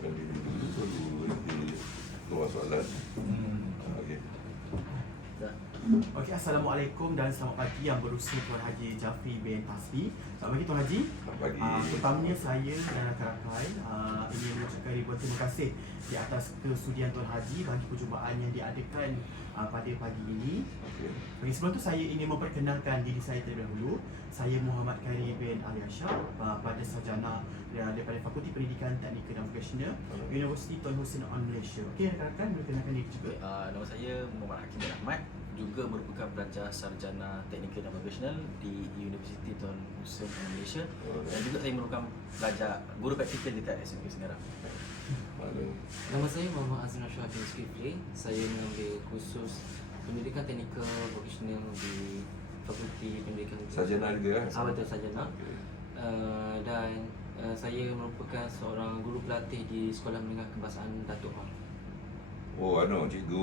perkenalkan diri dulu baru nanti keluar soalan. Okey. Okey, Assalamualaikum dan selamat pagi yang berusia Tuan Haji Jafri bin Tasbi. Selamat pagi Tuan Haji. Selamat pagi. Pertamanya saya dan rakan-rakan ingin mengucapkan ribuan terima kasih di atas kesudian Tuan Haji bagi perjumpaan yang diadakan pada pagi ini. Okay, sebelum tu saya ingin memperkenalkan diri saya terlebih dahulu. Saya Muhammad Khairi bin Ali Ashar, pada sarjana daripada Fakulti Pendidikan Teknikal dan Vocational Universiti Tun Hussein On Malaysia. Okey, rakan-rakan perkenalkan diri juga. Nama saya Muhammad Hakim bin Ahmad, juga merupakan pelajar sarjana teknikal dan vocational di Universiti Tun Hussein On Malaysia, dan juga saya merupakan pelajar guru praktikal dekat SMK Segarang. Nama saya Muhammad Azrul Syah bin Zulkifli. Saya mengambil kursus pendidikan teknikal vocational di Fakulti Pendidikan. Sarjana juga? Betul, sarjana. Dan saya merupakan seorang guru pelatih di Sekolah Menengah Kebahasaan Datuk Hang. Oh, Cikgu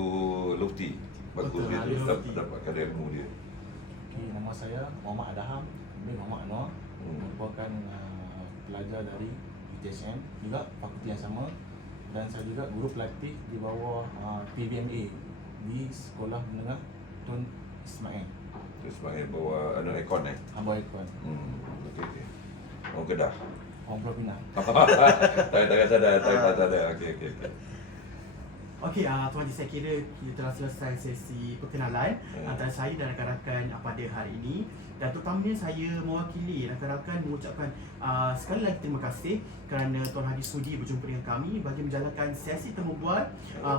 Lufti. Bagus dia tu dapat kadar ilmu dia. Okay, nama saya Muhammad Adham bin Muhammad Anwar, merupakan pelajar dari UTSM, juga fakulti yang sama, dan saya juga guru pelatih di bawah PBMA di Sekolah Menengah Tun Ismail. Ismail bawa aircon Abang Ikon. Okey. Orang Kedah. Orang Pulau Pinang. Tak sadar. Okey. Okey, Tuan Haji, saya kira kita telah selesai sesi perkenalan antara saya dan rakan-rakan pada hari ini. Dan terutamanya saya mewakili rakan-rakan mengucapkan sekali lagi terima kasih kerana Tuan Haji sudi berjumpa dengan kami bagi menjalankan sesi temu bual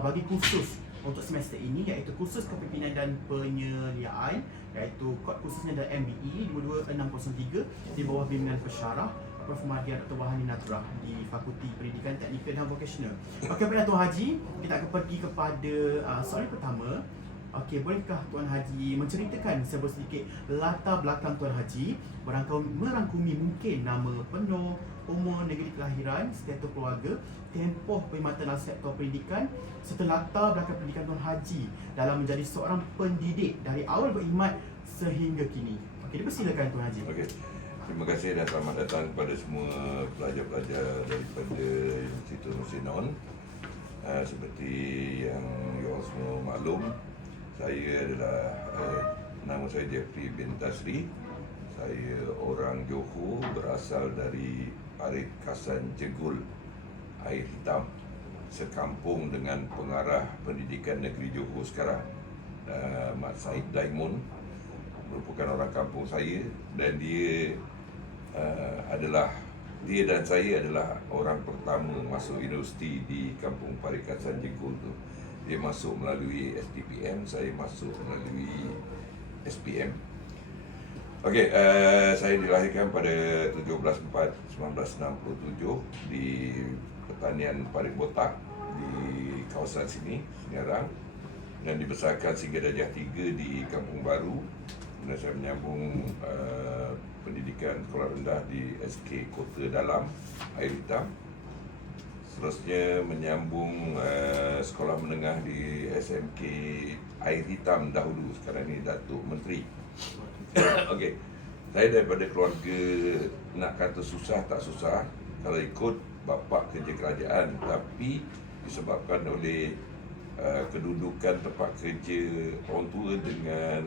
bagi kursus untuk semester ini, iaitu kursus kepimpinan dan penyeliaan, iaitu kod khususnya dari MBE 22603 di bawah bimbingan pensyarah Prof. Mahdi Dr. Wahani Nadrah di Fakulti Pendidikan Teknikal dan Vocational. Okey, pada Tuan Haji, kita akan pergi kepada soalan pertama. Okey, bolehkah Tuan Haji menceritakan sedikit latar belakang Tuan Haji, merangkumi mungkin nama penuh, umur, negeri kelahiran, status keluarga, tempoh perkhidmatan dalam sektor pendidikan, serta latar belakang pendidikan Tuan Haji dalam menjadi seorang pendidik dari awal berkhidmat sehingga kini. Okey, dipersilakan Tuan Haji. Okey. Terima kasih dan selamat datang kepada semua pelajar-pelajar daripada Institut Hussein On. Seperti yang you all semua maklum, saya adalah nama saya Jafri bin Tasri. Saya orang Johor, berasal dari Parikasan Jegul, Air Hitam, sekampung dengan pengarah pendidikan negeri Johor sekarang, Mat Said Daimun, merupakan orang kampung saya, dan dia dan saya adalah orang pertama masuk universiti di kampung Parikasan Jegul tu. Dia masuk melalui STPM, saya masuk melalui SPM. Okey, saya dilahirkan pada 17/4/1967 di Pertanian Parit Botak di kawasan sini, Segarang, dan dibesarkan sehingga darjah 3 di Kampung Baru. Dan saya menyambung pendidikan sekolah rendah di SK Kota Dalam, Air Hitam. Seterusnya menyambung sekolah menengah di SMK Air Hitam dahulu, sekarang ni Datuk Menteri. Okey, saya daripada keluarga, nak kata susah tak susah, kalau ikut bapa kerja kerajaan, tapi disebabkan oleh kedudukan tempat kerja orang tua dengan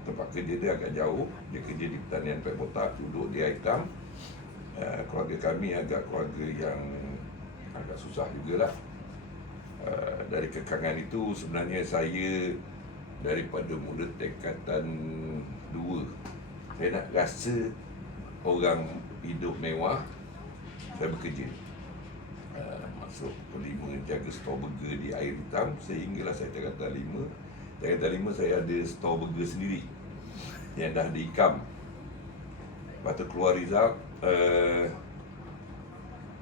tempat kerja dia agak jauh. Dia kerja di Pertanian Parit Botak, duduk di Air Hitam. Keluarga kami agak keluarga yang agak susah jugalah. Dari kekangan itu sebenarnya saya daripada muda tingkatan 2, saya nak rasa orang hidup mewah, saya bekerja. Masuk kelima jaga store burger di Air Hitam, sehinggalah saya tingkatan 5. Tingkatan 5 saya ada store burger sendiri yang dah diikam. Lepas tu keluar result,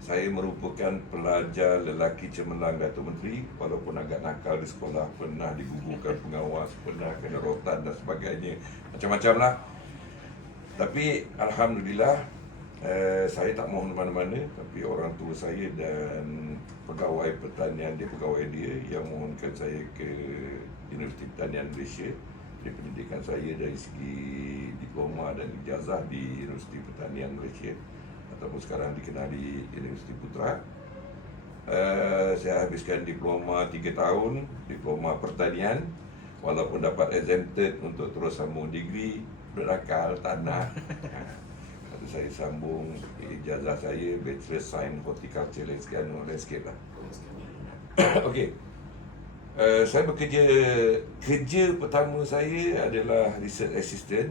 saya merupakan pelajar lelaki cemerlang Datuk Menteri, walaupun agak nakal di sekolah, pernah digugurkan pengawas, pernah kena rotan dan sebagainya, macam-macam lah. Tapi Alhamdulillah, saya tak mohon mana-mana, tapi orang tua saya dan pegawai pertanian dia, pegawai dia yang mohonkan saya ke Universiti Pertanian Malaysia. Dia pendidikan saya dari segi diploma dan ijazah di Universiti Pertanian Malaysia, ataupun sekarang dikenali Universiti Putra. Saya habiskan diploma 3 tahun, diploma pertanian. Walaupun dapat exempted untuk terus sambung degree, berakal tak nak. Lalu saya sambung ijazah saya Bachelor Science Horticulture Landscape lah. Okey. Saya bekerja, kerja pertama saya adalah research assistant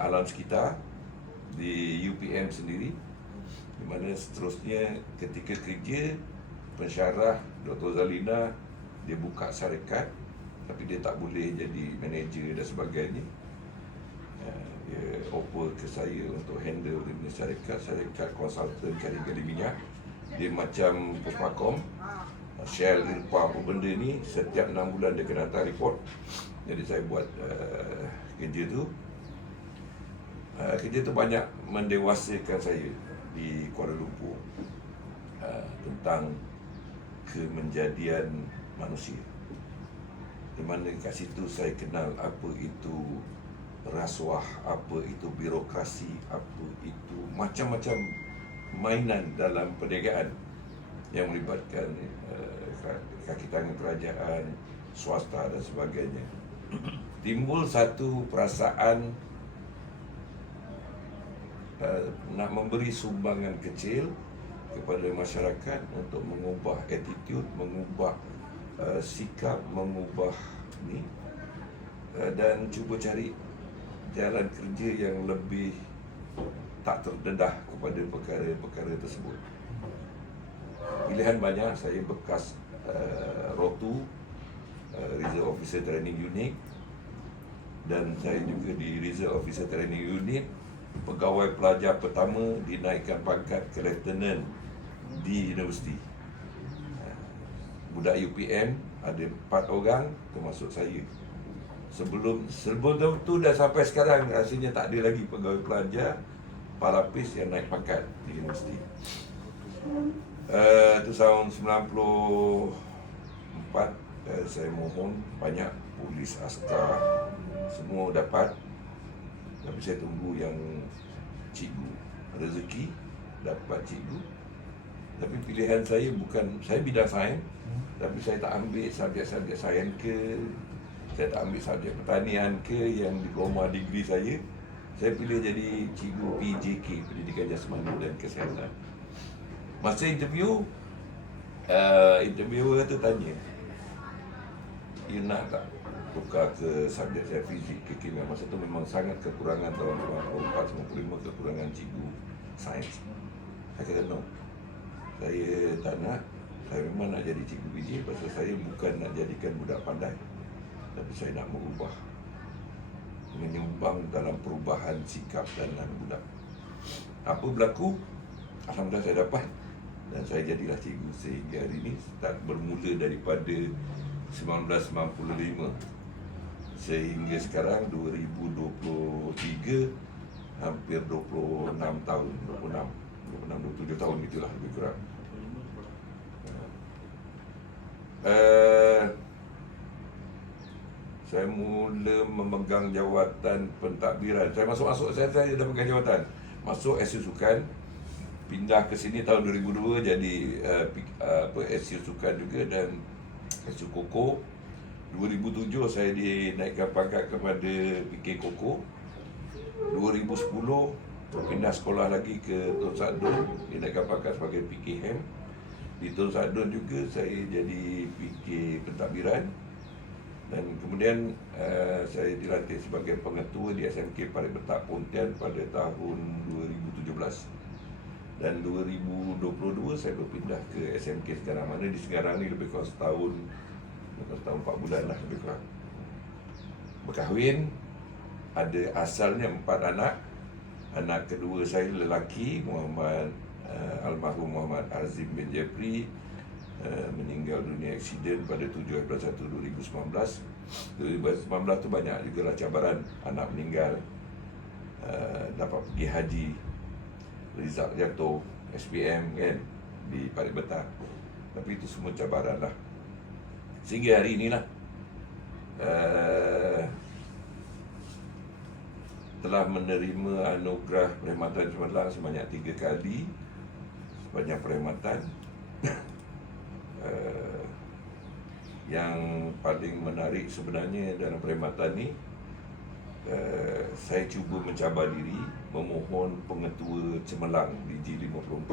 alam sekitar di UPM sendiri, di mana seterusnya ketika kerja pensyarah Dr. Zalina dia buka syarikat, tapi dia tak boleh jadi manager dan sebagainya. Dia offer ke saya untuk handle dia punya syarikat konsultan cari-cari minyak. Dia macam Puspakom, Shell, Irpa, apa benda ni, setiap 6 bulan dia kena hantar report. Jadi saya buat kerja tu. Kerja tu banyak mendewasakan saya di Kuala Lumpur tentang kemenjadian manusia. Di mana kat situ saya kenal apa itu rasuah, apa itu birokrasi, apa itu macam-macam mainan dalam perniagaan yang melibatkan kaki tangan kerajaan, swasta dan sebagainya. Timbul satu perasaan nak memberi sumbangan kecil kepada masyarakat untuk mengubah attitude, mengubah sikap, mengubah ni dan cuba cari jalan kerja yang lebih tak terdedah kepada perkara-perkara tersebut. Pilihan banyak. Saya bekas ROTU, Reserve Officer Training Unit, dan saya juga di Reserve Officer Training Unit pegawai pelajar pertama dinaikkan pangkat ke lieutenant di universiti. Budak UPM ada 4 orang termasuk saya. Sebelum tu dah sampai sekarang rasanya tak ada lagi pegawai pelajar parapis yang naik pangkat di universiti. Itu tahun 94. Saya mohon banyak polis, askar semua dapat, tapi saya tunggu yang cikgu, rezeki dapat cikgu. Tapi pilihan saya bukan, saya bidang sains, tapi saya tak ambil subjek-subjek sains ke, saya tak ambil subjek pertanian ke yang diploma degree saya. Saya pilih jadi cikgu PJK, Pendidikan Jasmani dan Kesihatan. Masa interview, interviewer tu tanya, you nak tak tukar ke subjek saya fizik ke kimia? Masa tu memang sangat kekurangan tahun 94-95, kekurangan cikgu sains. Saya kata no, saya tak nak. Saya memang nak jadi cikgu PJ pasal saya bukan nak jadikan budak pandai, tapi saya nak merubah, menyumbang dalam perubahan sikap dan budak. Apa berlaku? Alhamdulillah saya dapat dan saya jadilah cikgu sehingga hari ini. Start bermula daripada 1995 sehingga sekarang 2023, hampir 26 tahun, 27 tahun gitulah lebih kurang. Saya mula memegang jawatan pentadbiran. Saya masuk saya dah pegang jawatan. Masuk SU Sukan, pindah ke sini tahun 2002 jadi SU Sukan juga dan SU Koko. 2007 saya dinaikkan pangkat kepada PK Koko. 2010 pindah sekolah lagi ke Tun Sadun, dinaikkan pangkat sebagai PK Hem. Di Tun Sadun juga saya jadi PK pentadbiran. Dan kemudian saya dilantik sebagai pengetua di SMK Paribetap Pontian pada tahun 2017. Dan 2022 saya berpindah ke SMK Segarang, mana di Segarang ni lebih kurang setahun 4 bulan lah lebih kurang. Berkahwin, ada asalnya 4 anak. Anak kedua saya lelaki, almarhum Muhammad Azim bin Jeffrey, meninggal dunia aksiden pada 7 April 2019. 2019 tu banyak juga lah cabaran, anak meninggal, dapat pergi haji, result jatuh, SPM kan di Paribetap. Tapi itu semua cabaran lah. Sehingga hari inilah telah menerima anugerah Perkhidmatan Cemerlang sebanyak 3 kali sepanjang perkhidmatan. Yang paling menarik sebenarnya dalam perkhidmatan ni, saya cuba mencabar diri memohon pengetua cemerlang di G54.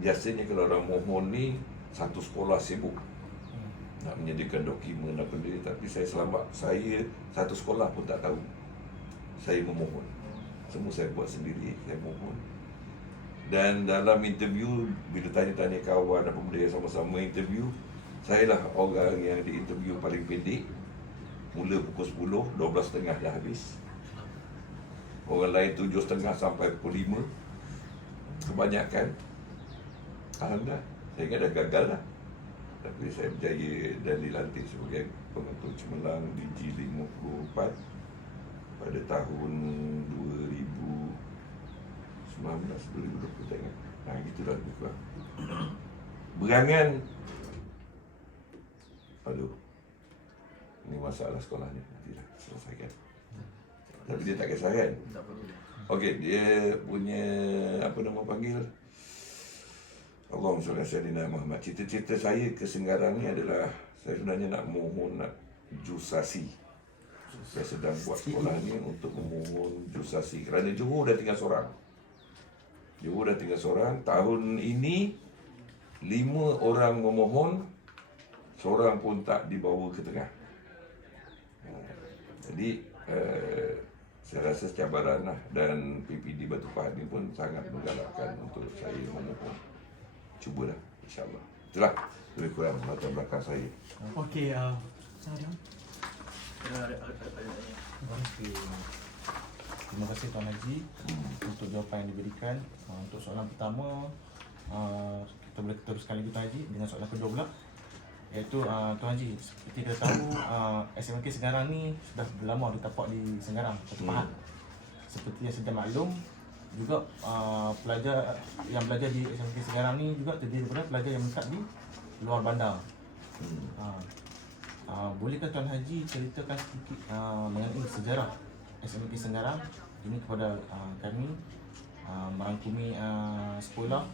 Biasanya kalau orang mohon ni, satu sekolah sibuk nak menyediakan dokumen apa dia, tapi saya satu sekolah pun tak tahu saya memohon. Semua saya buat sendiri, saya mohon. Dan dalam interview, bila tanya-tanya kawan apa benda yang sama-sama interview, saya lah orang yang diinterview paling pendek. Mula pukul 10, 12.30 dah habis. Orang lain 7.30 sampai pukul 5. Kebanyakan, alhamdulillah, saya ingat dah gagal lah. Tapi saya berjaya dan dilantik sebagai pengetua cemerlang di G54 pada tahun 2019, 2020 tak ingat. Gitulah lebih kurang. Berangan, aduh, ini masalah sekolahnya, nantilah selesaikan. Tapi dia tak kisah kan? Tak perlu. Okey, dia punya apa nama panggil? Allahumma salli ala sayyidina Muhammad. Cita-cita saya ke Senggarang ni adalah saya sebenarnya nak mohon jusasi. Saya sedang buat sekolah ni untuk memohon jusasi kerana Johor dah tinggal seorang. Johor dah tinggal seorang. Tahun ini 5 orang memohon, seorang pun tak dibawa ke tengah. Jadi saya rasa cabaran lah, dan PPD Batu Pahat ni pun sangat menggalakkan untuk saya memohon. Cubalah, insyaAllah. Itulah lebih kurang latar belakang saya. Okey, Sarah. Ada. Okey. Terima kasih Tuan Haji untuk jawapan yang diberikan. Untuk soalan pertama, kita boleh teruskan lagi Tuan Haji dengan soalan kedua pula, iaitu Tuan Haji, seperti kita tahu SMK Senggarang ni sudah lama ditapak di Senggarang, Batu Pahat. Seperti yang sedia maklum juga, pelajar yang belajar di SMK Senggarang ni juga terdiri daripada pelajar yang menetap di luar bandar. Bolehkah Tuan Haji ceritakan sedikit mengenai sejarah SMK Senggarang ini kepada kami, merangkumi sekolah,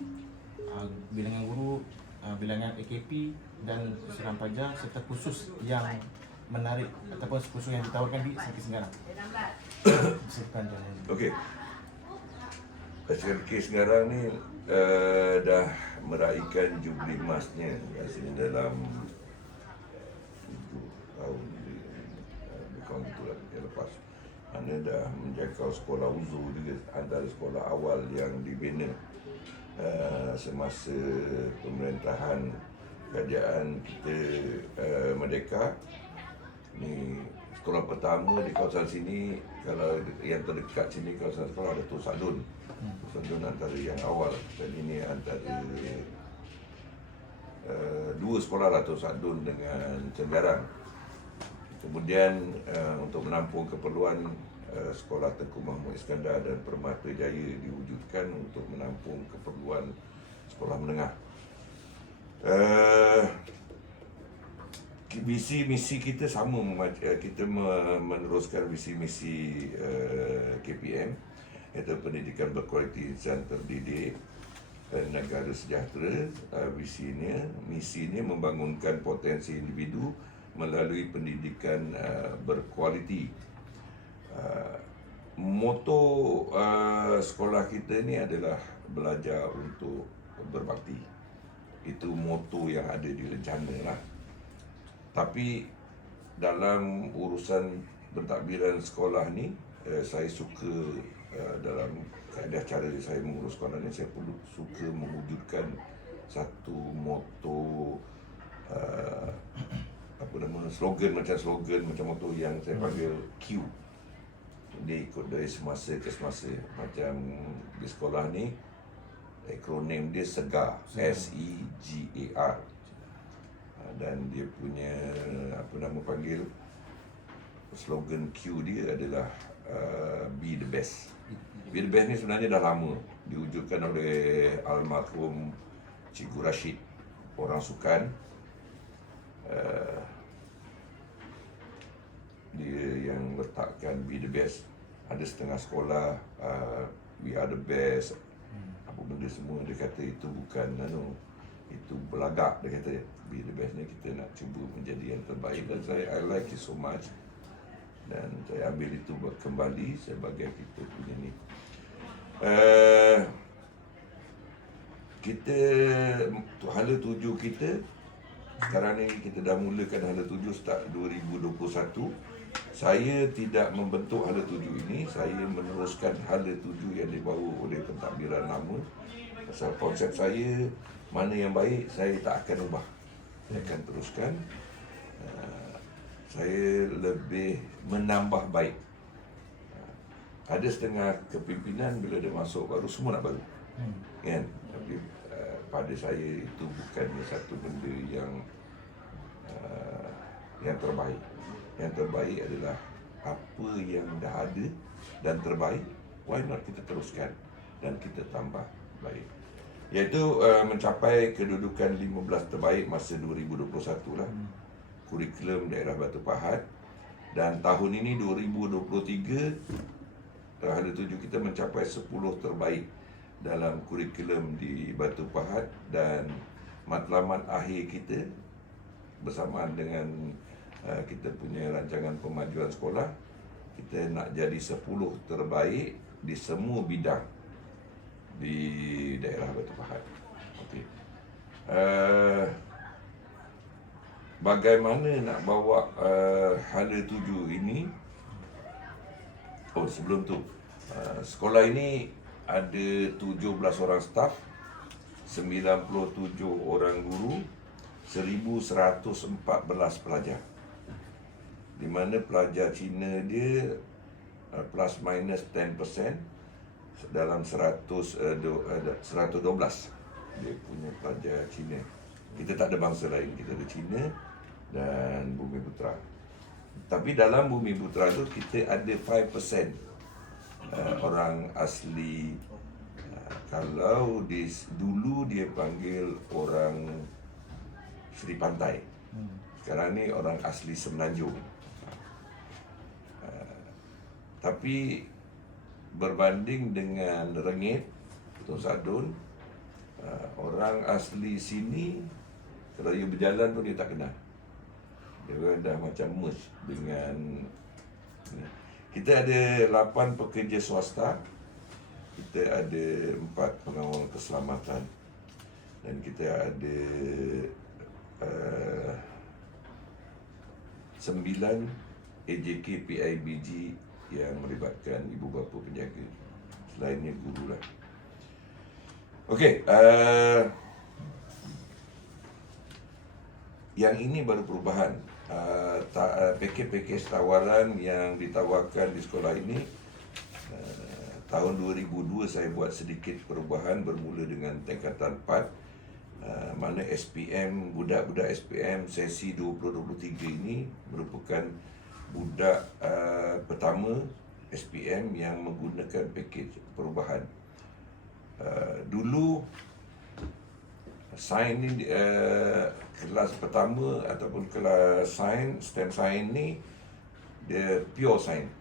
bilangan guru, bilangan AKP dan keseluruhan pelajar, serta kursus yang menarik ataupun kursus yang ditawarkan di SMK Senggarang. Silakan Tuan Haji. Okey. SMK Senggarang ni dah meraihkan jubli emasnya rasanya dalam 7 tahun lebih kurang itulah yang lepas. Mana dah menjangkau sekolah uzur juga, antara sekolah awal yang dibina semasa pemerintahan kerajaan kita merdeka. Ni sekolah pertama di kawasan sini, kalau yang terdekat sini kawasan sekolah ada Tun Sadun. Tun Sadun antara yang awal, dan ini antara dua sekolah lah, Tun Sadun dengan Senggarang. Kemudian untuk menampung keperluan sekolah Tengku Mahmud Iskandar dan Permata Jaya diwujudkan untuk menampung keperluan sekolah menengah. Visi misi kita sama, kita meneruskan visi misi KPM, iaitu pendidikan berkualiti dan terdidik dan negara sejahtera. Misinya membangunkan potensi individu melalui pendidikan berkualiti. Moto sekolah kita ni adalah belajar untuk berbakti. Itu moto yang ada di rencana lah. Tapi dalam urusan pentadbiran sekolah ni, saya suka dalam kaedah cara saya mengurus sekolah ni, saya perlu suka mewujudkan satu moto, slogan macam moto yang saya panggil Q. Dia ikut dari semasa ke semasa. Macam di sekolah ni, akronim dia SEGAR, SEGAR. Dan dia punya slogan Q dia adalah Be the Best. Be the Best ni sebenarnya dah lama diwujudkan oleh almarhum Cikgu Rashid, orang sukan. Dia yang letakkan Be the Best. Ada setengah sekolah We are the best, apa benda semua. Dia kata itu bukan itu belagak, dia kata. Be the best ni kita nak cuba menjadi yang terbaik, dan I like it so much. Dan saya ambil itu kembali sebagai kita punya ni. Kita hala tuju kita sekarang ni, kita dah mulakan hala tuju start 2021. Saya tidak membentuk hala tuju ini, saya meneruskan hala tuju yang dibawa oleh pentadbiran lama. Pasal konsep saya, mana yang baik saya tak akan ubah, saya akan teruskan. Saya lebih menambah baik. Ada setengah kepimpinan bila dia masuk baru, semua nak baru, kan? Tapi pada saya itu bukannya satu benda yang terbaik. Yang terbaik adalah apa yang dah ada dan terbaik, why not kita teruskan dan kita tambah baik. Iaitu mencapai kedudukan 15 terbaik masa 2021 lah. Kurikulum daerah Batu Pahat. Dan tahun ini 2023, hala tuju kita mencapai 10 terbaik dalam kurikulum di Batu Pahat, dan matlamat akhir kita bersamaan dengan kita punya rancangan pemajuan sekolah, kita nak jadi 10 terbaik di semua bidang di daerah Batu Pahat. Okey. Bagaimana nak bawa hala tuju ini? Sebelum tu, sekolah ini ada 17 orang staf, 97 orang guru, 1114 pelajar. Di mana pelajar Cina dia plus minus 10% dalam 112 dia punya pelajar Cina. Kita tak ada bangsa lain, kita ada Cina dan Bumiputra. Tapi dalam Bumiputra tu kita ada 5% orang asli. Kalau dulu dia panggil orang Sri Pantai, sekarang ni orang asli Semenanjung. Tapi berbanding dengan Rengit, Tun Sadun, orang asli sini kalau you berjalan pun dia tak kenal. Dia dah macam merge dengan. Kita ada 8 pekerja swasta, kita ada 4 pengawal keselamatan, dan kita ada 9 AJK PIBG yang melibatkan ibu bapa penjaga. Selainnya guru lah. Okey, yang ini baru perubahan. Pakej-pakej tawaran yang ditawarkan di sekolah ini, tahun 2002 saya buat sedikit perubahan bermula dengan tingkatan 4, mana SPM, budak-budak SPM sesi 2023 ini merupakan budak pertama SPM yang menggunakan pakej perubahan. Dulu sains ni kelas pertama ataupun kelas sains, STEM sains ni dia pure sains.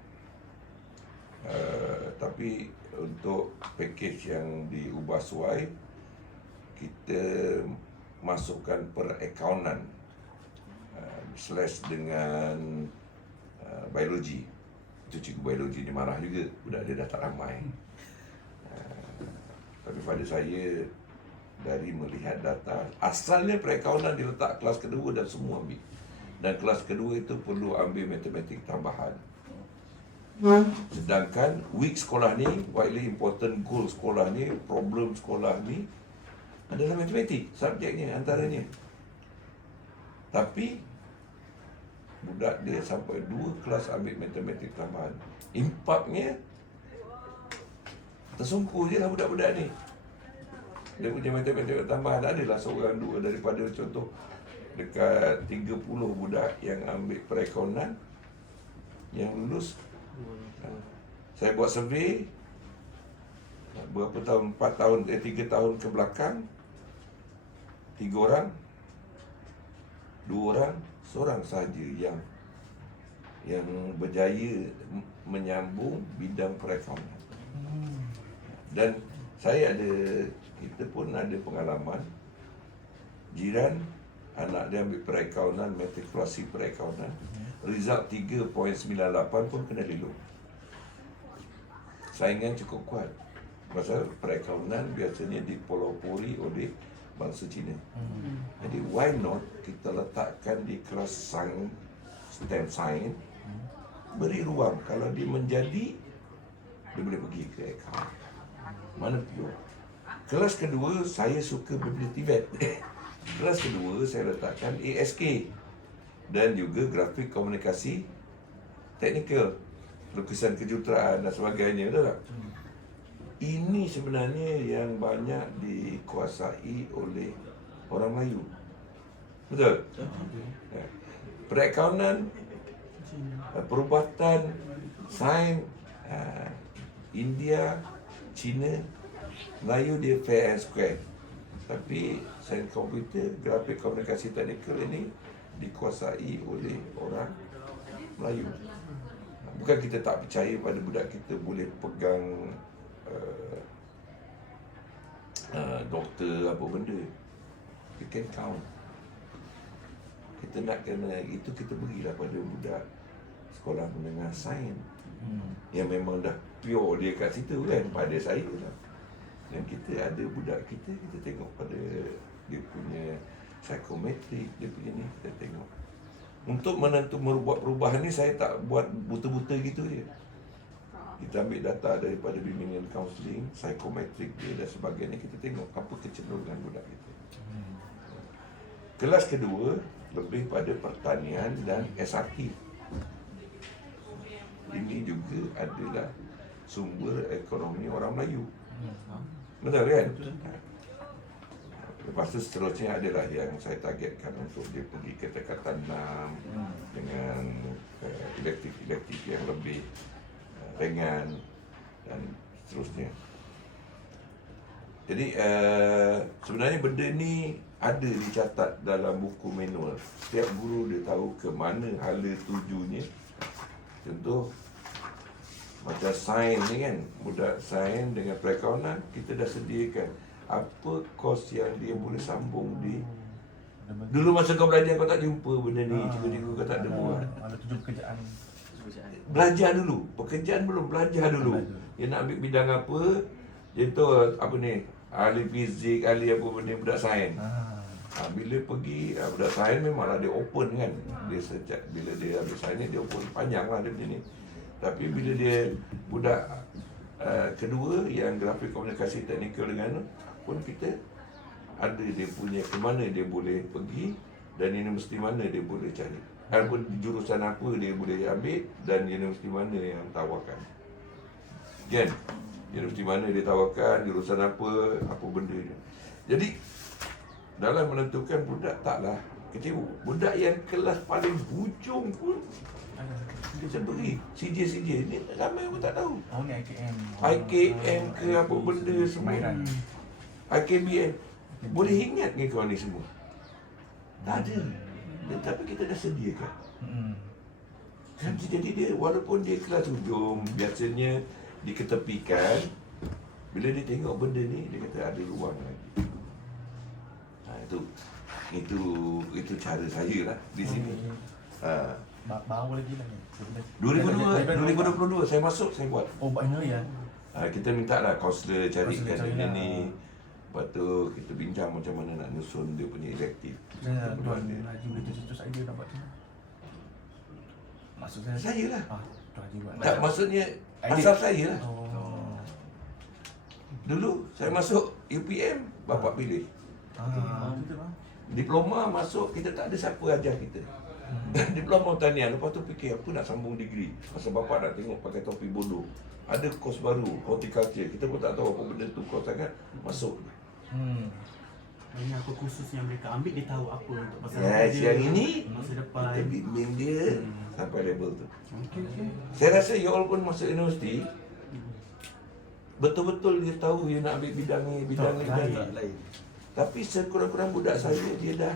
Tapi untuk pakej yang diubah suai, kita masukkan perakaunan slash dengan biologi. Itu cikgu biologi dia marah juga, budak dia dah tak ramai. Tapi pada saya, dari melihat data, asalnya perakaunan diletak kelas kedua dan semua ambil. Dan kelas kedua itu perlu ambil matematik tambahan. Sedangkan week sekolah ni, widely important goal sekolah ni, problem sekolah ni adalah matematik, subjeknya antaranya. Tapi budak dia sampai 2 kelas ambil matematik tambahan. Impaknya tersungkur je lah budak-budak ni. Dia punya matematik tambahan adalah seorang dua daripada contoh dekat 30 budak yang ambil perakaunan yang lulus. Saya buat survey berapa tahun, 3 tahun ke belakang, 3 orang, 2 orang, seorang sahaja yang berjaya menyambung bidang perakaunan. Dan kita pun ada pengalaman jiran anak dia ambil perakaunan, matrikulasi perakaunan, result 3.98 pun kena lelong. Saingan cukup kuat. Pasal perakaunan biasanya dipelopori oleh bangsa Cina. Jadi why not kita letakkan di kelas sains, STEM sains, beri ruang. Kalau dia menjadi, dia boleh pergi ke akaun. Mana perlu. Kelas kedua, saya suka berbeza TVET. Kelas kedua, saya letakkan ASK dan juga grafik komunikasi teknikal, lukisan kejuruteraan dan sebagainya, betul tak? Ini sebenarnya yang banyak dikuasai oleh orang Melayu. Betul? Ya. Perakaunan, perubatan, sains, India, China, Melayu dia fair and square. Tapi sains komputer, grafik komunikasi teknikal ini dikuasai oleh orang Melayu. Bukan kita tak percaya pada budak kita boleh pegang doktor apa benda. You can count. Kita nak kena itu, kita berilah pada budak sekolah menengah sains yang memang dah pure dia kat situ kan, pada saya lah. Dan kita ada budak kita tengok pada dia punya psikometrik, dia punya ni, kita tengok. Untuk merubah perubahan ni saya tak buat buta-buta gitu je. Kita ambil data daripada bimbingan kaunseling, psikometrik dia dan sebagainya, kita tengok apa kecenderungan budak kita. Kelas kedua lebih pada pertanian dan SRT. Ini juga adalah sumber ekonomi orang Melayu. Betul kan? Lepas tu seterusnya adalah yang saya targetkan untuk dia pergi ke tingkatan 6 dengan elektrik yang lebih ringan dan seterusnya. Jadi sebenarnya benda ni ada dicatat dalam buku manual. Setiap guru dia tahu ke mana hala tujunya. Contoh macam sains ni kan, budak sains dengan perakaunan, kita dah sediakan apa kos yang dia boleh sambung di. Dulu masa kau belajar kau tak jumpa benda ni, cikgu-cikgu kau tak ada buat. Ada 7 pekerjaan. Belajar dulu, pekerjaan belum, belajar dulu. Dia nak ambil bidang apa, contoh apa ni, ahli fizik, ahli apa benda, budak sains. Bila pergi, budak sains memanglah dia open kan. Dia sejak bila dia ambil sains ni, dia open panjang lah dia punya ni. Tapi bila dia budak kedua yang grafik komunikasi teknikal dengan pun, kita ada dia punya ke mana dia boleh pergi dan universiti mana dia boleh cari. Ataupun jurusan apa dia boleh ambil dan universiti mana yang tawarkan. Kan? Universiti mana dia tawarkan, jurusan apa benda dia. Jadi dalam menentukan budak taklah kecewa. Budak yang kelas paling hujung pun dia macam beri CJ ni ramai pun tak tahu. Oh ni IKM. IKM ke apa benda semua. Kemahiran. IKBN. Boleh ingat ke kau ni semua? Tak ada. Tapi kita dah sediakan. Jadi dia walaupun dia kelas hujung, biasanya diketepikan. Bila dia tengok benda ni, dia kata ada ruang lagi. Itu cara saya lah di sini. Baru lagi lah ni. 2022 saya masuk, saya buat. Oh, buat ini ya. Kita minta lah kaunselor carikan Kaunselor benda carilah. ni. Lepas tu kita bincang macam mana nak nyusun dia punya elektif. Tuan Haji boleh tercetus idea nak buat tu. Maksud Saya lah. Tuan Haji buat. Tak, maksudnya Idea. asal saya lah. Oh. Dulu saya masuk UPM, bapak pilih. Betul lah. Diploma masuk, kita tak ada siapa ajar kita. Diploma pertanian, lepas tu fikir apa nak sambung degree. Masa bapak nak tengok pakai topi bodoh. Ada kos baru, horticulture. Kita pun tak tahu apa benda tu kos sangat. Masuk. Banyak apa kursus yang mereka ambil, dia tahu apa untuk masa Yes, yang ini masa depan. kita bimbing dia sampai level tu. Okay. Saya rasa you all pun masuk universiti, betul-betul dia tahu dia nak ambil bidang ni, bidang ni, bidang ni. Lain. Tapi sekurang-kurang budak saya dia dah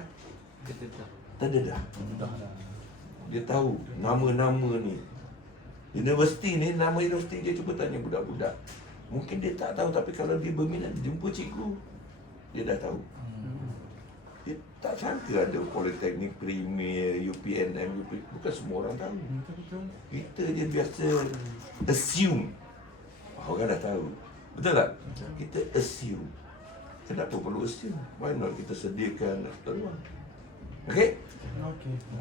terdedah. Dia tahu nama-nama ni. Universiti ni, nama universiti dia cuba tanya budak-budak. Mungkin dia tak tahu, tapi kalau dia berminat jumpa cikgu, dia dah tahu. Dia tak sangka ada Politeknik Premier, UPNM, bukan semua orang tahu. Betul. Kita je biasa assume. Orang dah tahu. Betul tak? Kita assume. Kenapa perlu assume? Why not kita sediakan peluang? Okey?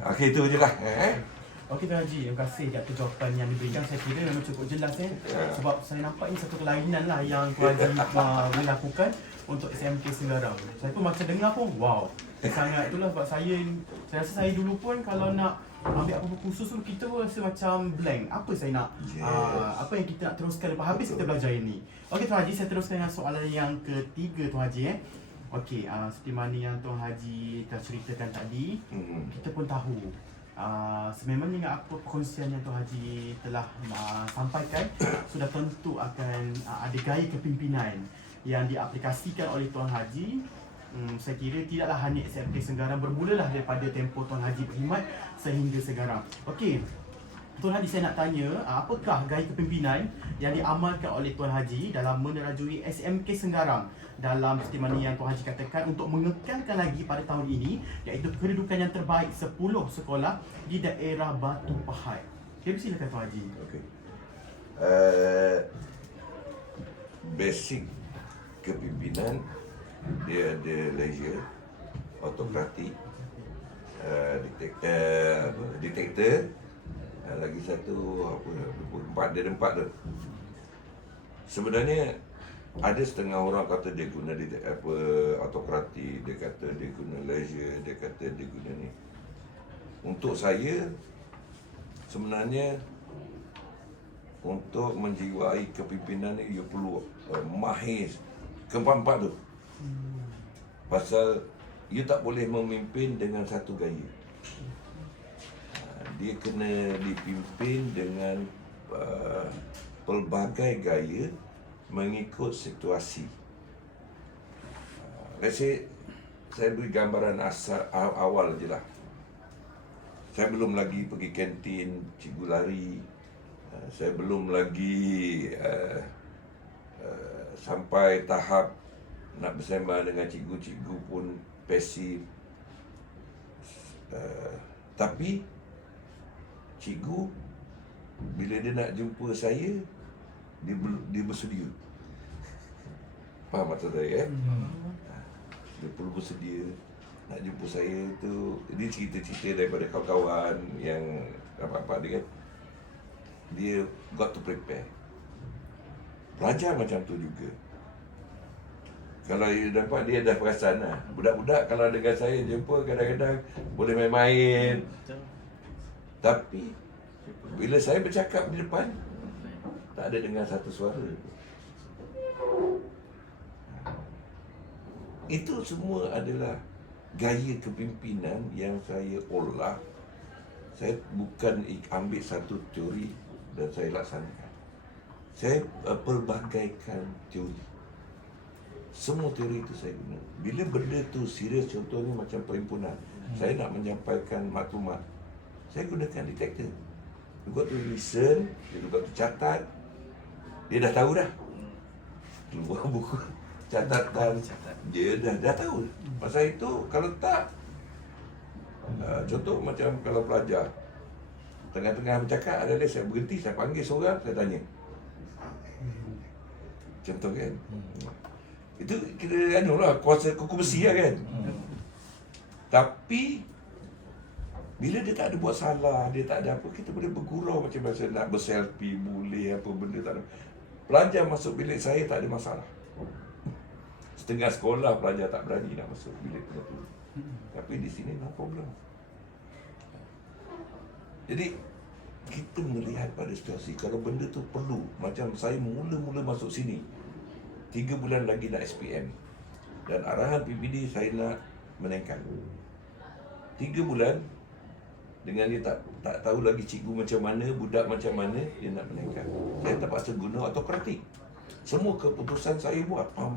Okey, itu je lah. Okey Tuan Haji, terima kasih di atas jawapan yang diberikan. Saya kira memang cukup jelas sebab saya nampak ini satu kelainan lah yang Tuan Haji boleh lakukan untuk SMK Senggarang. Saya pun macam dengar pun wow, sangat itulah sebab saya rasa saya dulu pun kalau nak ambil apa-apa kursus tu kita pun rasa macam blank. Apa saya nak apa yang kita nak teruskan lepas habis kita belajar ini. Okey Tuan Haji, saya teruskan dengan soalan yang ketiga Tuan Haji. Okey, seperti mana yang Tuan Haji telah ceritakan tadi, kita pun tahu sememangnya dengan apa perkongsian yang Tuan Haji telah sampaikan, sudah tentu akan ada gaya kepimpinan yang diaplikasikan oleh Tuan Haji. Saya kira tidaklah hanya SMK Senggarang, bermulalah daripada tempoh Tuan Haji berkhidmat sehingga sekarang. Okey, Tuan Haji, saya nak tanya, apakah gaya kepimpinan yang diamalkan oleh Tuan Haji dalam menerajui SMK Senggarang dalam seperti mana yang Tuan Haji katakan untuk mengekalkan lagi pada tahun ini, iaitu kedudukan yang terbaik 10 sekolah di daerah Batu Pahat. Okay, silakan Tuan Haji. Okey. Basic kepimpinan dia ada leisure, autokratik, diktator, lagi satu apa, ada empat tu. Sebenarnya ada setengah orang kata dia guna autokratik, dia kata dia guna leisure, dia kata dia guna ni. Untuk saya sebenarnya untuk menjiwai kepimpinan ni, you perlu mahir keempat-empat tu. Pasal you tak boleh memimpin dengan satu gaya. Dia kena dipimpin dengan pelbagai gaya mengikut situasi. Let's say, saya beri gambaran awal je lah. Saya belum lagi pergi kantin, cikgu lari. Saya belum lagi sampai tahap nak bersembang dengan cikgu-cikgu pun pasif. Tapi cikgu bila dia nak jumpa saya, dia bersedia. Faham maksud saya Dia perlu bersedia nak jumpa saya tu. Dia cerita-cerita daripada kawan-kawan yang apa-apa dia kan. Dia got to prepare. Pelajar macam tu juga. Kalau you dapat, dia dah perasan lah. Budak-budak kalau dengan saya jumpa kadang-kadang boleh main-main. Tapi bila saya bercakap di depan, tak ada dengar satu suara. Itu semua adalah gaya kepimpinan yang saya olah. Saya bukan ambil satu teori dan saya laksanakan. Saya pelbagaikan teori. Semua teori itu saya guna. Bila benda tu serius, contohnya macam perhimpunan, saya nak menyampaikan maklumat, saya gunakan detektor. You got to listen, you got to catat. Dia dah tahu dah. Keluar buku catatan, dia dah tahu. Pasal itu kalau tak, contoh macam kalau pelajar tengah-tengah bercakap, ada dia, saya berhenti, saya panggil seorang, saya tanya. Contoh kan. Itu kira kuasa kuku besi lah kan. Tapi bila dia tak ada buat salah, dia tak ada apa, kita boleh bergurau macam biasa, nak berselfie boleh, apa benda tak ada. Pelajar masuk bilik saya tak ada masalah. Setengah sekolah pelajar tak berani nak masuk bilik tu. Tapi di sini no problem. Jadi kita melihat pada situasi, kalau benda tu perlu. Macam saya mula-mula masuk sini 3 bulan lagi nak SPM, dan arahan PPD saya nak menaikkan 3 bulan. Dengan dia tak tahu lagi cikgu macam mana, budak macam mana, dia nak menaikkan. Saya terpaksa guna autokratik. Semua keputusan saya buat pam.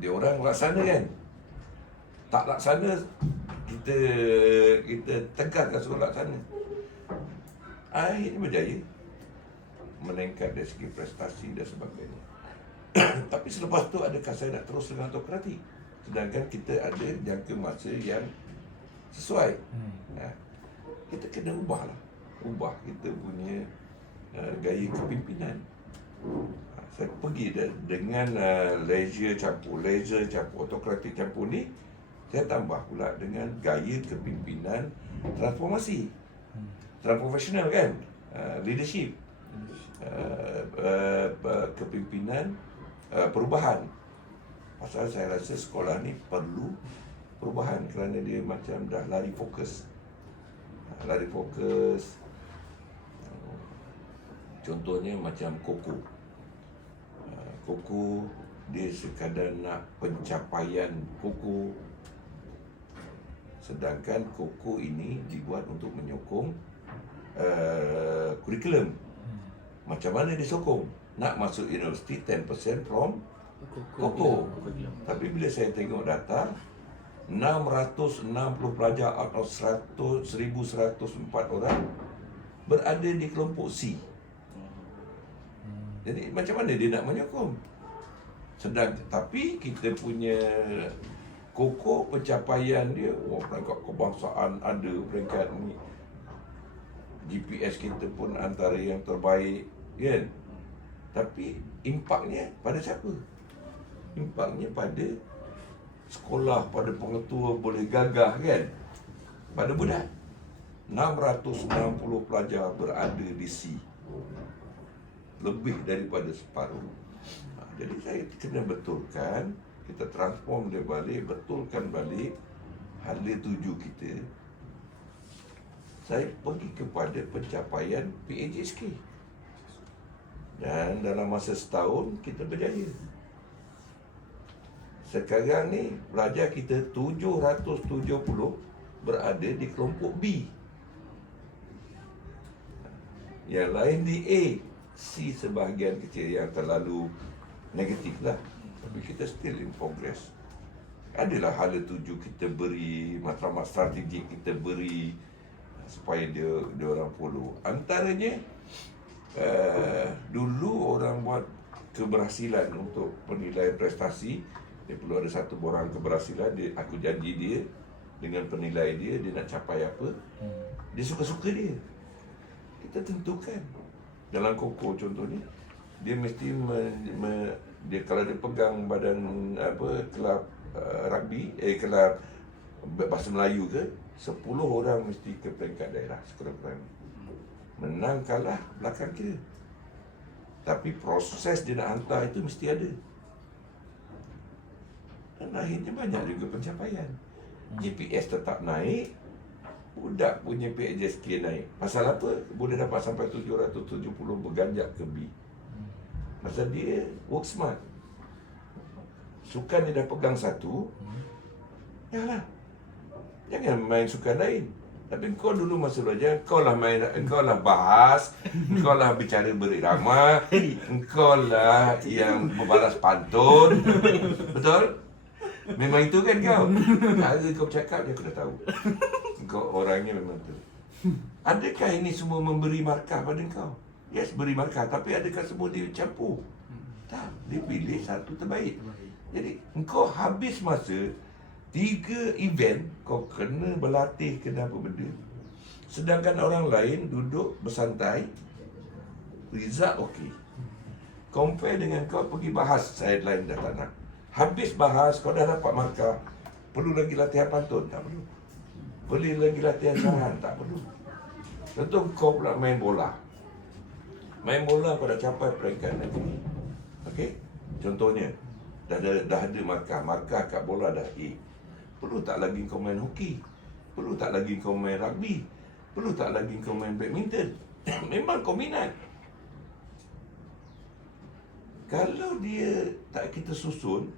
Dia orang laksana kan. Tak laksana, kita tegarkan suruh laksana. Akhirnya berjaya. meningkat dari segi prestasi dan sebagainya. Tapi selepas tu adakah saya nak terus dengan autokratik? Sedangkan kita ada jangka masa yang sesuai. Kita kena ubah kita punya gaya kepimpinan. Saya pergi dengan leisure campur autokratik campur ni, saya tambah pula dengan gaya kepimpinan transformasi, transformational kan, leadership, kepimpinan perubahan. Pasal saya rasa sekolah ni perlu perubahan kerana dia macam dah lari fokus. Contohnya macam Koko dia sekadar nak pencapaian Koko, sedangkan Koko ini dibuat untuk menyokong kurikulum. Macam mana dia sokong? Nak masuk universiti 10% from Koko. Tapi bila saya tengok data, 660 pelajar out of 1104 orang berada di kelompok C. Jadi macam mana dia nak menyokong? Tapi kita punya Koko pencapaian dia, peringkat kebangsaan ada, peringkat ni GPS kita pun antara yang terbaik kan. Tapi impaknya pada siapa? Impaknya pada sekolah, pada pengetua boleh gagah kan, pada budak. 660 pelajar berada di C, lebih daripada separuh. Jadi saya kena betulkan, kita transform dia balik, betulkan balik hala tuju kita. Saya pergi kepada pencapaian PAJSK, dan dalam masa setahun kita berjaya. Sekarang ni pelajar kita 770 berada di kelompok B. Yang lain di A, C sebahagian kecil yang terlalu negatif lah. Tapi kita still in progress. Adalah hala tuju kita beri, matlamat strategik kita beri supaya dia orang follow. Antaranya dulu orang buat keberhasilan untuk penilaian prestasi, dia perlu ada satu borang keberhasilan, aku janji dia dengan penilai dia nak capai apa, dia suka-suka dia. Kita tentukan. Dalam Koko contohnya, dia mesti dia kalau dia pegang badan kelab rugby, kelab bahasa Melayu ke, 10 orang mesti ke peringkat daerah sekurang-kurangnya. Menang kalah belakang kira. Tapi proses dia nak hantar itu mesti ada. Dan akhirnya banyak juga pencapaian. GPS tetap naik, budak punya PAJSK naik. Pasal apa? Boleh dapat sampai 770 berganjak ke B. Pasal dia work smart. Sukan dia dah pegang satu, yalah, jangan main sukan lain. Tapi kau dulu masa belajar, kau lah bahas, kau lah bicara berirama, kau lah yang berbalas pantun. Betul? Memang itu kan kau. Cara kau cakap je aku dah tahu. Kau orangnya memang tu. Adakah ini semua memberi markah pada kau? Yes, beri markah. Tapi adakah semua dia campur? Tak. Dia pilih satu terbaik. Jadi engkau habis masa 3 event, kau kena berlatih kena apa benda. Sedangkan orang lain duduk bersantai, result okey. Compare dengan kau pergi bahas sideline dah tak nak. Habis bahas, kau dah dapat markah. Perlu lagi latihan pantun? Tak perlu. Perlu lagi latihan saran? Tak perlu. Tentu kau pula main bola. Main bola kau dah capai peringkat negeri. Okey? Contohnya, dah ada markah kat bola dah A. Perlu tak lagi kau main hoki? Perlu tak lagi kau main rugby? Perlu tak lagi kau main badminton? Memang kau minat. Kalau dia tak kita susun,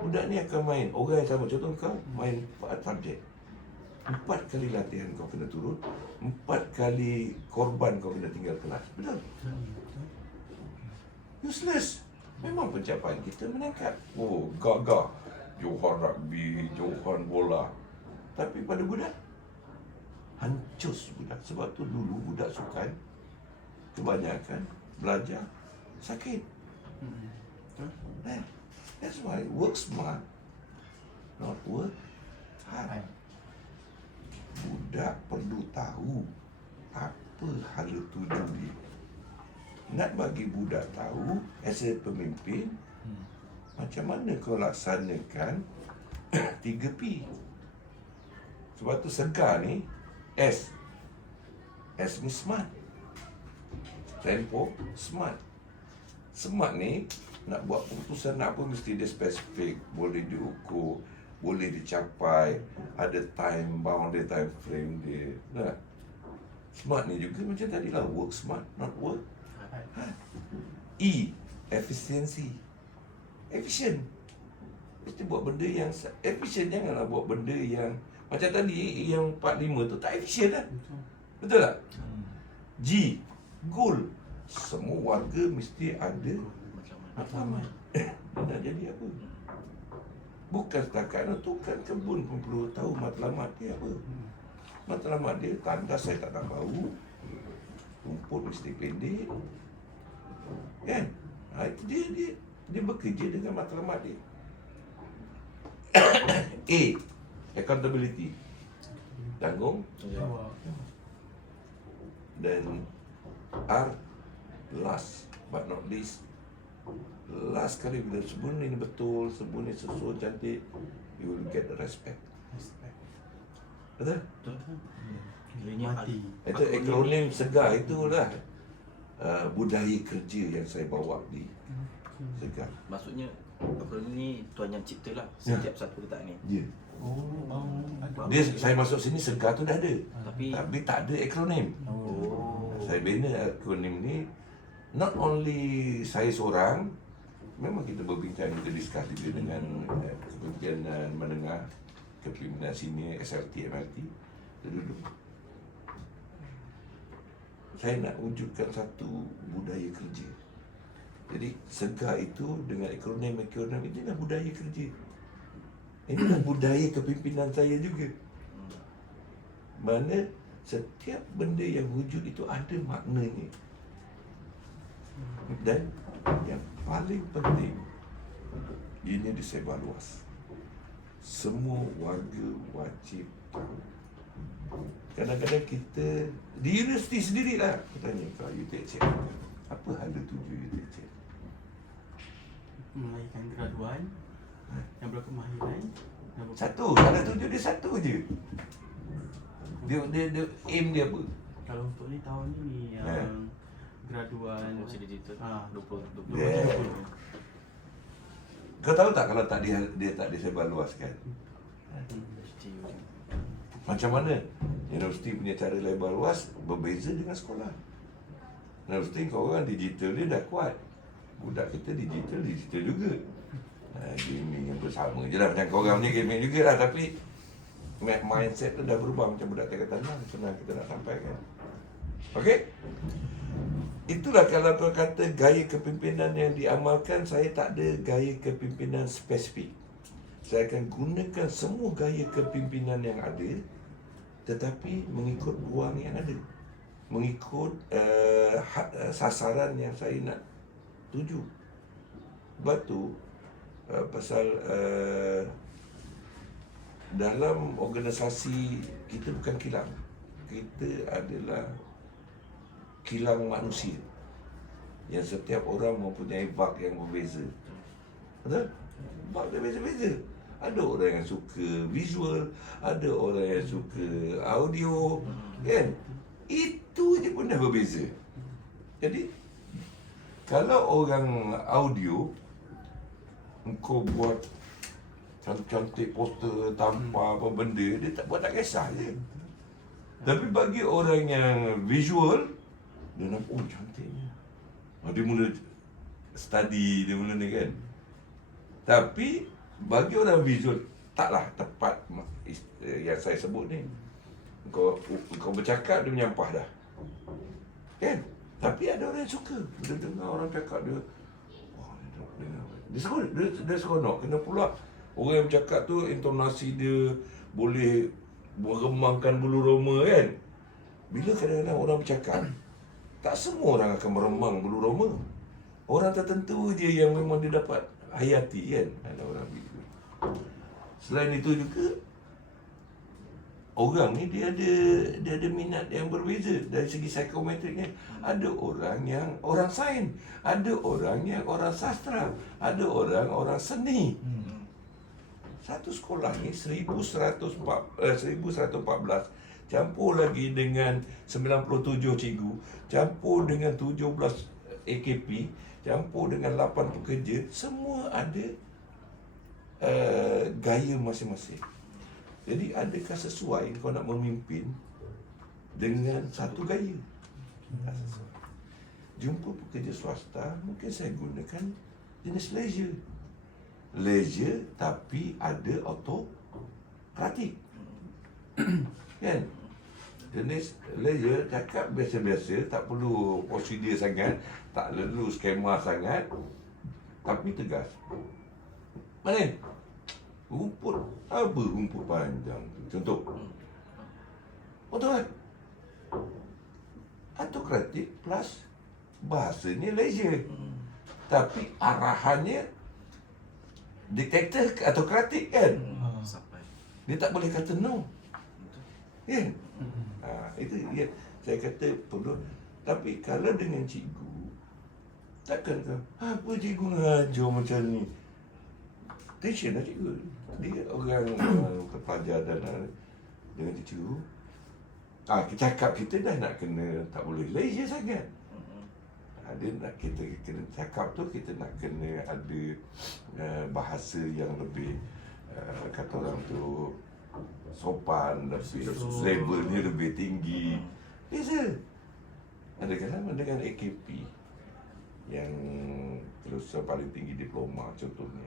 budak ni akan main orang yang sama. Contoh kau main 4 subjek, 4 kali latihan kau kena turun, 4 kali korban kau kena tinggal kelas. Betul? Useless. Memang pencapaian kita meningkat. Oh, gagah. Johan rugby, Johan bola. Tapi pada budak, hancur budak. Sebab tu dulu budak sukan kebanyakan belajar sakit. That's why work smart, not work hard. Budak perlu tahu apa hala tuju dia. Nak bagi budak tahu as a pemimpin, macam mana kau laksanakan 3P. Sebab tu Segar ni S ni smart. Tempo smart. Smart ni nak buat keputusan nak apa mesti dia spesifik, boleh diukur, boleh dicapai, ada time bound dia, time frame dia. Nah, smart ni juga macam tadi lah, work smart, not work hard. E, efficiency. Efficient. Mesti buat benda yang efficient, janganlah buat benda yang macam tadi yang 45 tu tak efficient lah. Betul tak? G, goal. Semua warga mesti ada matlamat. Dia nak jadi apa? Bukan setakat nak tukar kebun pun perlu tahu matlamat dia apa. Matlamat dia, tandas saya tak nak bau, rumput mesti pendek, kan? Itu dia bekerja dengan matlamat dia. A, accountability, tanggung jawab. Dan R, last but not least, last kali bila sebelum ni betul, sebelum ni sesuai cantik, you will get the respect. Betul? Mati. Itu akronim Segar itulah budaya kerja yang saya bawa di Segar. Maksudnya akronim ni Tuan yang cipta lah setiap satu letak ni. Ya. Ada. Dia saya masuk sini Segar tu dah ada. Tapi Tak ada akronim. Saya bina akronim ni not only saya seorang, memang kita berbincang, kita discuss juga dengan Kepimpinan Menengah, Kepimpinan Senior, SLT, MLT. Kita duduk. Saya nak wujudkan satu budaya kerja. Jadi Segar itu dengan akronim itu adalah budaya kerja. Inilah budaya kepimpinan saya juga. Mana setiap benda yang wujud itu ada maknanya. Dan yang paling penting, ini disebar luas. Semua warga wajib tahu. Kadang-kadang kita di universiti sendirilah kita tanya kalau UTHM, apa hala tuju UTHM? Melahirkan graduan yang berkemahiran dan Satu, hala tuju dia satu je. Dia aim dia apa? kalau untuk ni tahun ni yang graduan fungsi digital Ah. 20 Yeah. Kau tahu tak kalau tak dia tak disebar luaskan? Macam mana universiti punya cara lebar luas berbeza dengan sekolah. Universiti kau orang digital dia dah kuat. Budak kita digital juga. Gaming yang bersama je lah. Macam kau orang punya gaming juga lah. Tapi mindset tu dah berubah macam budak tingkatan 6. Senang kita nak sampaikan. Okey? Itulah kalau kau kata gaya kepimpinan yang diamalkan, saya tak ada gaya kepimpinan spesifik. Saya akan gunakan semua gaya kepimpinan yang ada, tetapi mengikut ruang yang ada, mengikut sasaran yang saya nak tuju. Sebab tu pasal dalam organisasi kita bukan kilang, kita adalah kilang manusia yang setiap orang mempunyai bak yang berbeza. Betul? Bak dia beza-beza. Ada orang yang suka visual, ada orang yang suka audio, kan? Itu je pun dah berbeza. Jadi kalau orang audio, engkau buat cantik-cantik poster tanpa apa benda, dia tak buat, tak kisah je. Tapi bagi orang yang visual, dia nampak, oh cantiknya. Dia mula study, dia mula ni kan. Tapi bagi orang visual, taklah tepat yang saya sebut ni. Kau bercakap, dia menyampah dah. Kan? Tapi ada orang yang suka. Bila dengar orang cakap, dia dia seronok. Kena pula orang yang bercakap tu, intonasi dia boleh meremangkan bulu roma kan. Bila kadang-kadang orang bercakap, Tak semua orang akan meremang bulu roma. Orang tertentu je yang memang dia dapat hayati kan. Ada orang begitu. Selain itu juga, orang ni dia ada minat yang berbeza dari segi psikometriknya. Ada orang yang orang sains, ada orang yang orang sastra, ada orang seni. Satu sekolah ni 1114 campur lagi dengan 97 cikgu, campur dengan 17 AKP, campur dengan 8 pekerja, semua ada gaya masing-masing. Jadi adakah sesuai kau nak memimpin dengan satu gaya? Tak sesuai. Jumpa pekerja swasta, mungkin saya gunakan jenis leisure. Leisure tapi ada autokratik. Kan? Jenis leisure cakap biasa-biasa, tak perlu prosedur sangat, tak perlu skema sangat, tapi tegas. Mana? Rumput, apa rumput panjang? Contoh. Betul kan? Autokratik plus bahasanya leisure. Tapi arahannya diktator autokratik kan? Sampai. Dia tak boleh kata no. Kan? Itu ya, saya kata perlu. Tapi kalau dengan cikgu, takkan kau, apa cikgu ngajar macam ni? Tension lah cikgu. Dia orang terpelajar dan dengan cikgu. Kita cakap kita dah nak kena, tak boleh leisure sangat. Dia nak kita kena cakap tu, kita nak kena ada bahasa yang lebih kata orang tu sopan, lebih levelnya lebih tinggi. Beza. Adakah sama dengan AKP yang terus paling tinggi diploma contohnya.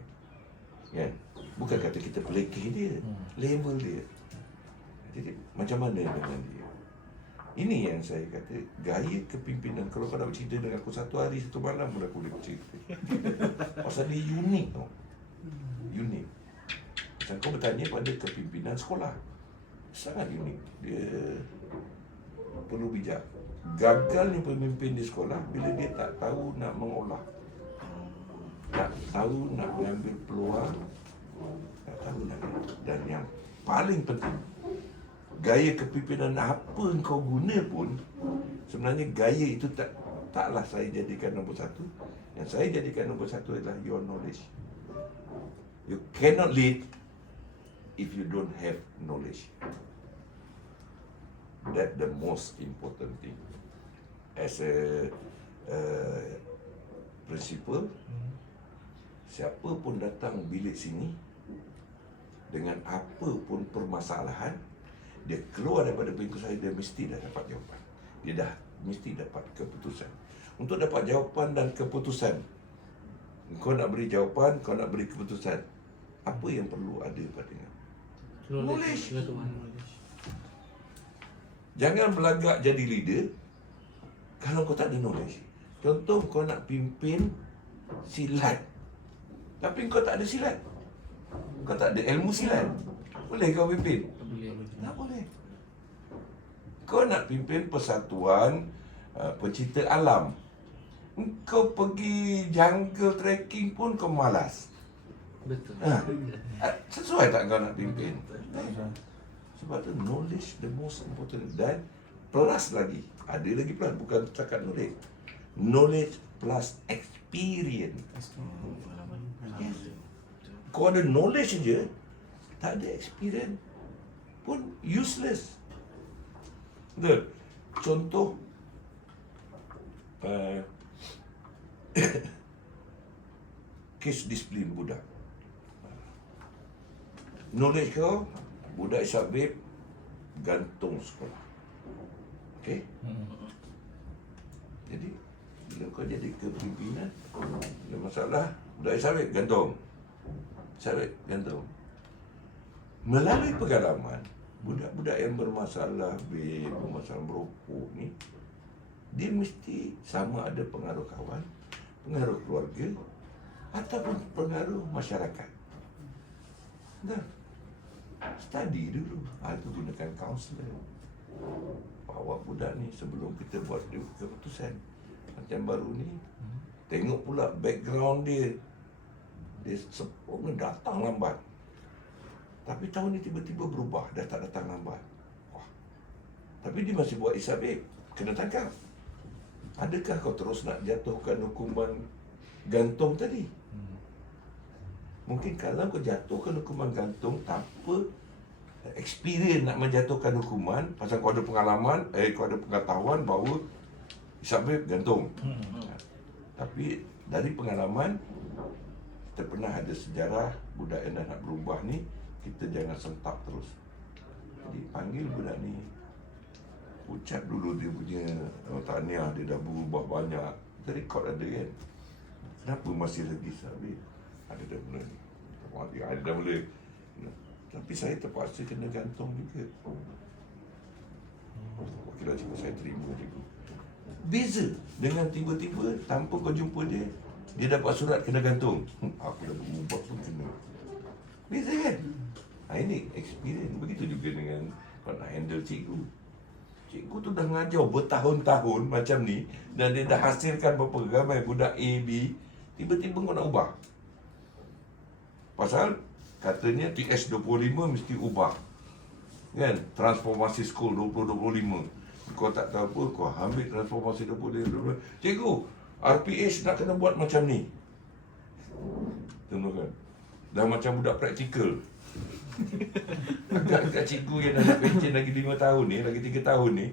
Kan? Bukan kata kita pelekeh dia, level dia. Jadi macam mana dengan dia? Ini yang saya kata, gaya kepimpinan. Kalau kau nak bercerita dengan aku satu hari, satu malam pun aku boleh bercerita. Pasal dia unik tau. Unik. Macam kau bertanya pada kepimpinan sekolah, sangat unik. Dia perlu bijak. Gagalnya pemimpin di sekolah bila dia tak tahu nak mengolah, tak tahu nak mengambil peluang, tak tahu nak. Dan yang paling penting, gaya kepimpinan apa kau guna pun, sebenarnya gaya itu taklah saya jadikan nombor satu. Yang saya jadikan nombor satu adalah your knowledge. You cannot lead if you don't have knowledge. That's the most important thing. As a principal, siapa pun datang bilik sini dengan apa pun permasalahan, dia keluar daripada pintu saya, dia mesti dah dapat jawapan. Dia dah mesti dapat keputusan. Untuk dapat jawapan dan keputusan, kau nak beri jawapan, kau nak beri keputusan, apa yang perlu ada padanya? Knowledge. Jangan belagak jadi leader kalau kau tak ada knowledge. Contoh, kau nak pimpin silat, tapi kau tak ada silat, kau tak ada ilmu silat, boleh kau pimpin? Tak boleh. Kau nak pimpin persatuan pencinta alam, kau pergi jungle trekking pun kau malas. Betul. Sesuai tak kau nak pimpin? Sebab tu knowledge the most important. Dan plus lagi, ada lagi plus, bukan cakap knowledge. Knowledge plus experience. Yes. Kau ada knowledge je, tak ada experience pun useless. Betul? Contoh, kes disiplin budak. Knowledge kau, budak isap vape, gantung sekolah. Okay? Jadi, bila kau jadi kepimpinan, ada masalah, budak isap vape, gantung. Isap vape, gantung. Melalui pengalaman, budak-budak yang bermasalah vape, bermasalah merokok ni, dia mesti sama ada pengaruh kawan, pengaruh keluarga, ataupun pengaruh masyarakat. Dah. Study dulu. Itu gunakan kaunselor. bawa budak ni sebelum kita buat keputusan macam baru ni. Tengok pula background dia. Dia sepuluh datang lambat. Tapi tahun ni tiba-tiba berubah, dah tak datang lambat. Wah. Tapi dia masih buat isap baik, kena tangkap. Adakah kau terus nak jatuhkan hukuman gantung tadi? Mungkin kalau kau jatuhkan hukuman gantung, tanpa experience nak menjatuhkan hukuman, pasal kau ada pengalaman, kau ada pengetahuan bahawa isap baik gantung. Tapi dari pengalaman, kita pernah ada sejarah budak yang dah nak berubah ni, kita jangan sentap terus. Jadi panggil budak ni, ucap dulu dia punya tahniah, dia dah berubah banyak. Kita rekod ada kan. Kenapa masih lagi sabit? Ada dah mula ni. Ada dah mula. Tapi saya terpaksa kena gantung juga. Okeylah cikgu, saya terima cikgu. Beza dengan tiba-tiba tanpa kau jumpa dia, dia dapat surat kena gantung. Aku dah berubah pun kena. Beza kan? Ini experience. Begitu juga dengan kau nak handle cikgu. Cikgu tu dah ngajar bertahun-tahun macam ni dan dia dah hasilkan berapa ramai budak A, B. Tiba-tiba kau nak ubah. Pasal katanya TS25 mesti ubah. Kan? Transformasi school 2025. Kau tak tahu apa, kau ambil transformasi 2025. Cikgu, RPH nak kena buat macam ni. Tengok kan? Dah macam budak praktikal. Agak-agak cikgu yang dah nak pencen lagi 5 tahun ni, lagi 3 tahun ni,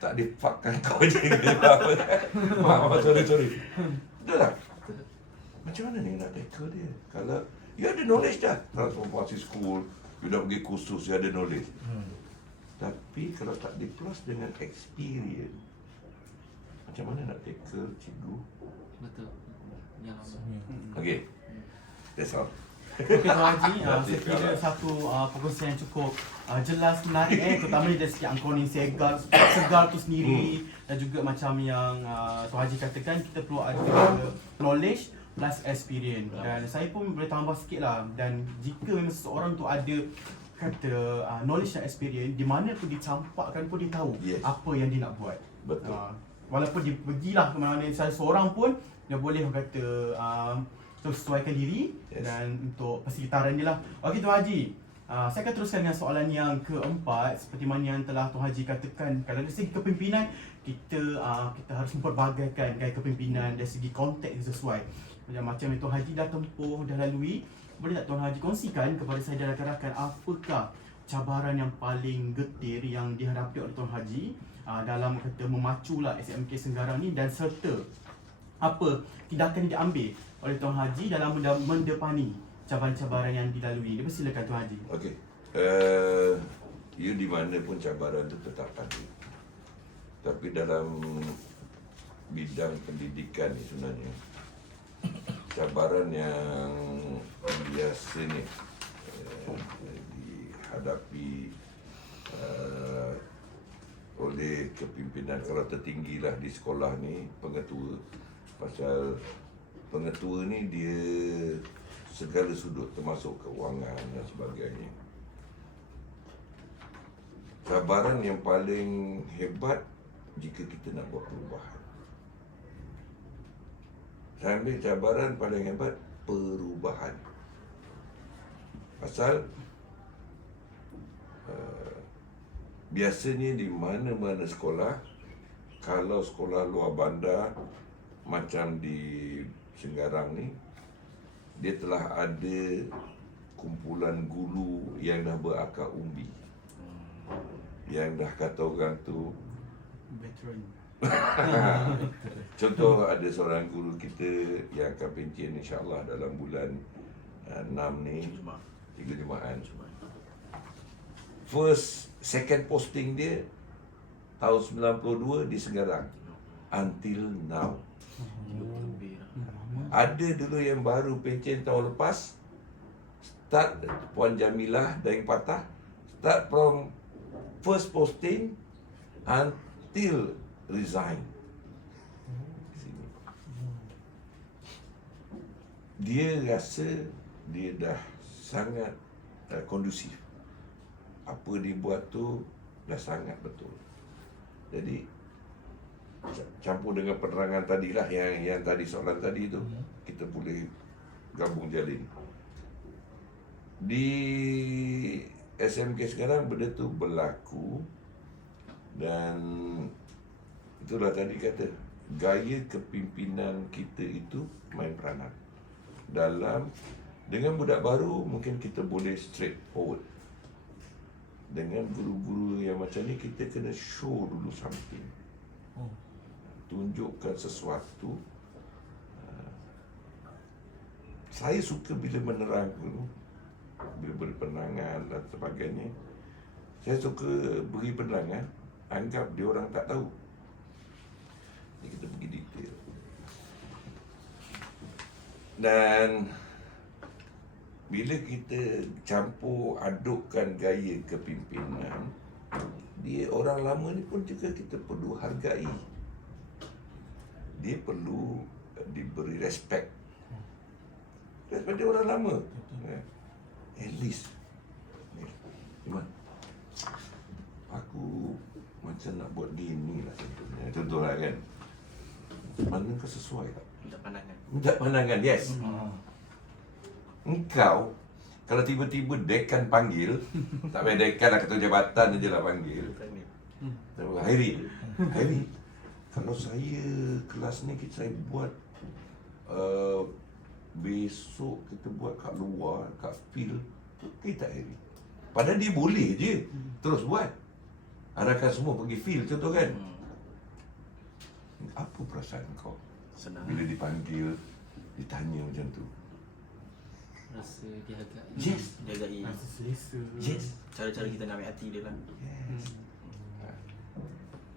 tak dipakkan kau je. Maaf, sorry. Betul tak? Macam mana ni nak tackle dia? Kalau you ada knowledge dah, transformasi school, you dah pergi kursus, you ada knowledge. Tapi kalau tak di-plus dengan experience, macam mana nak tackle cikgu? Betul. Yang Okay, that's all. Okey Tuan Haji, saya kira satu perkongsian yang cukup jelas, menarik terutamanya dari segi angkoni segar tu sendiri dan juga macam yang Tuan Haji katakan, kita perlu ada knowledge plus experience. Dan saya pun boleh tambah sikit lah, dan jika memang seseorang tu ada kata knowledge dan experience, di mana pun dicampakkan pun dia tahu apa yang dia nak buat. Betul. Walaupun dia pergilah ke mana-mana, saya seorang pun dia boleh kata sesuaikan diri dan untuk persekitaran dia lah. Okey Tuan Haji, saya akan teruskan dengan soalan yang keempat. Seperti mana yang telah Tuan Haji katakan, kalau dari segi kepimpinan, kita harus memperbagaikan gaya kepimpinan dari segi konteks yang sesuai. Macam yang Tuan Haji dah tempuh, dah lalui, boleh tak Tuan Haji kongsikan kepada saya dan rakan-rakan apakah cabaran yang paling getir yang dihadapi oleh Tuan Haji dalam kata memaculah SMK Senggarang ni, dan serta apa tindakan yang diambil oleh Tuan Haji dalam mendepani cabaran-cabaran yang dilalui. Silakan Tuan Haji. Okey. You di mana pun cabaran itu tetap ada. Tapi dalam bidang pendidikan ni sebenarnya, cabaran yang biasanya dihadapi oleh kepimpinan kalau tertinggi lah di sekolah ni, pengetua. Pasal pengetua ni dia segala sudut termasuk keuangan dan sebagainya. Cabaran yang paling hebat jika kita nak buat perubahan. Saya ambil cabaran paling hebat perubahan. Pasal biasanya di mana-mana sekolah, kalau sekolah luar bandar macam di Senggarang ni, dia telah ada kumpulan guru yang dah berakar umbi, yang dah kata orang tu Veteran. Contoh, ada seorang guru kita yang akan pencen insyaAllah dalam bulan 6 ni, 3 Jumaat. Second posting dia tahun 92 di Senggarang. Until now. Ada dulu yang baru pencen tahun lepas, start Puan Jamilah dari Patah, start from first posting until resign. Dia rasa dia dah sangat kondusif. Apa dia buat tu dah sangat betul. Jadi campur dengan penerangan tadilah yang tadi soalan tadi tu, kita boleh gabung jalin. Di SMK sekarang benda tu berlaku, dan itulah tadi kata gaya kepimpinan kita itu main peranan. Dengan budak baru mungkin kita boleh straightforward. Dengan guru-guru yang macam ni kita kena show dulu something. Tunjukkan sesuatu. Saya suka bila menerang dulu, bila beri penerangan dan sebagainya. Saya suka beri penerangan, anggap dia orang tak tahu. Jadi kita pergi detail. Dan bila kita campur adukkan gaya kepimpinan, dia orang lama ni pun juga kita perlu hargai. Dia perlu diberi respect. Respect dia orang lama. At least Iman, aku macam nak buat dia ni lah contohnya. Contohlah kan, mana kau sesuai tak? Minta pandangan. Minta pandangan, yes. Engkau kalau tiba-tiba dekan panggil, tak payah dekan lah, ketua jabatan je lah panggil. Hairi, kalau saya kelas ni saya buat besok kita buat kat luar, kat field, okey tak Hairi? Padahal dia boleh je terus buat. Arahkan semua pergi field contoh kan. Apa perasaan kau Senang. bila dipanggil, ditanya macam tu? Rasa dihargai. Yes. Jagai Rasa selesa. Yes. cara-cara kita nak ambil hati dia lah. Yes.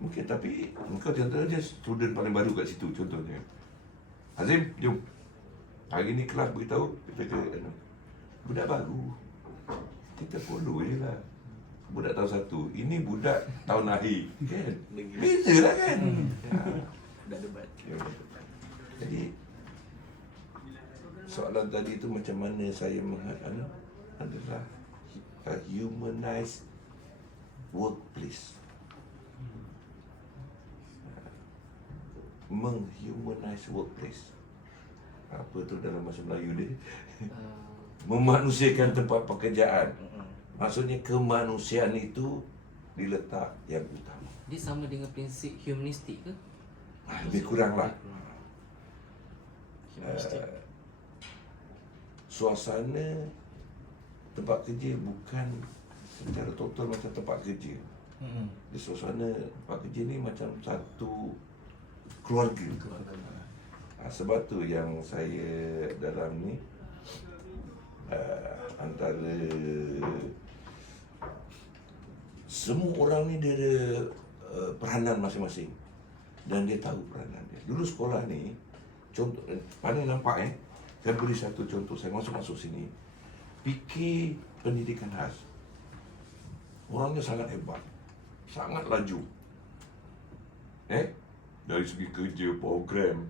Mungkin tapi engkau contohnya student paling baru kat situ contohnya. Azim, jom. Hari ni kelas beritahu kita ke budak baru. Kita follow je lah. Budak tahun 1, ini budak tahun akhir kan. Beza lah kan. Dah debat. Jadi soalan tadi tu macam mana saya adalah a humanized workplace. Menghumanize workplace. Apa tu dalam bahasa Melayu dia? Memanusiakan tempat pekerjaan. Maksudnya kemanusiaan itu diletak yang utama. Dia sama dengan prinsip humanistik ke? Lebih kurang lah. Suasana tempat kerja bukan secara total macam tempat kerja. Di suasana tempat kerja ni macam satu keluarga. Sebab tu yang saya dalam ni antara semua orang ni dia ada peranan masing-masing dan dia tahu peranan dia. Dulu sekolah ni contoh paling nampak saya beri satu contoh, saya masuk sini fikir pendidikan khas. Orangnya sangat hebat, sangat laju. Dari segi kerja, program.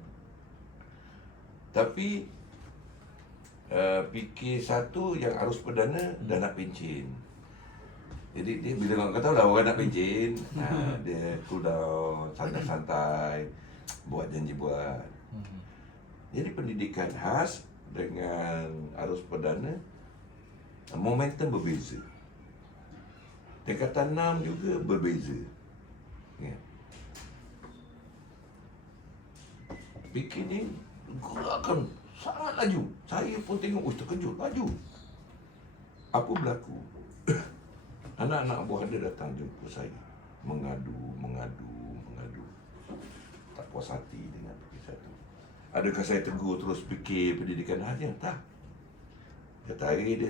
Tapi fikir satu yang arus perdana dah nak pencen. Jadi dia bila kau tahu lah orang nak pencen, dia cool down, santai-santai, buat janji buat. Jadi pendidikan khas dengan arus perdana momentum berbeza. Tingkatan 6 juga berbeza. Ya. Fikir ni gerakan sangat laju. Saya pun tengok, terkejut, laju. Apa berlaku? Anak-anak buah dia datang jumpa saya, mengadu. Tak puas hati dengan fikir satu. Adakah saya tegur terus fikir pendidikan khasnya? Tak. Kata hari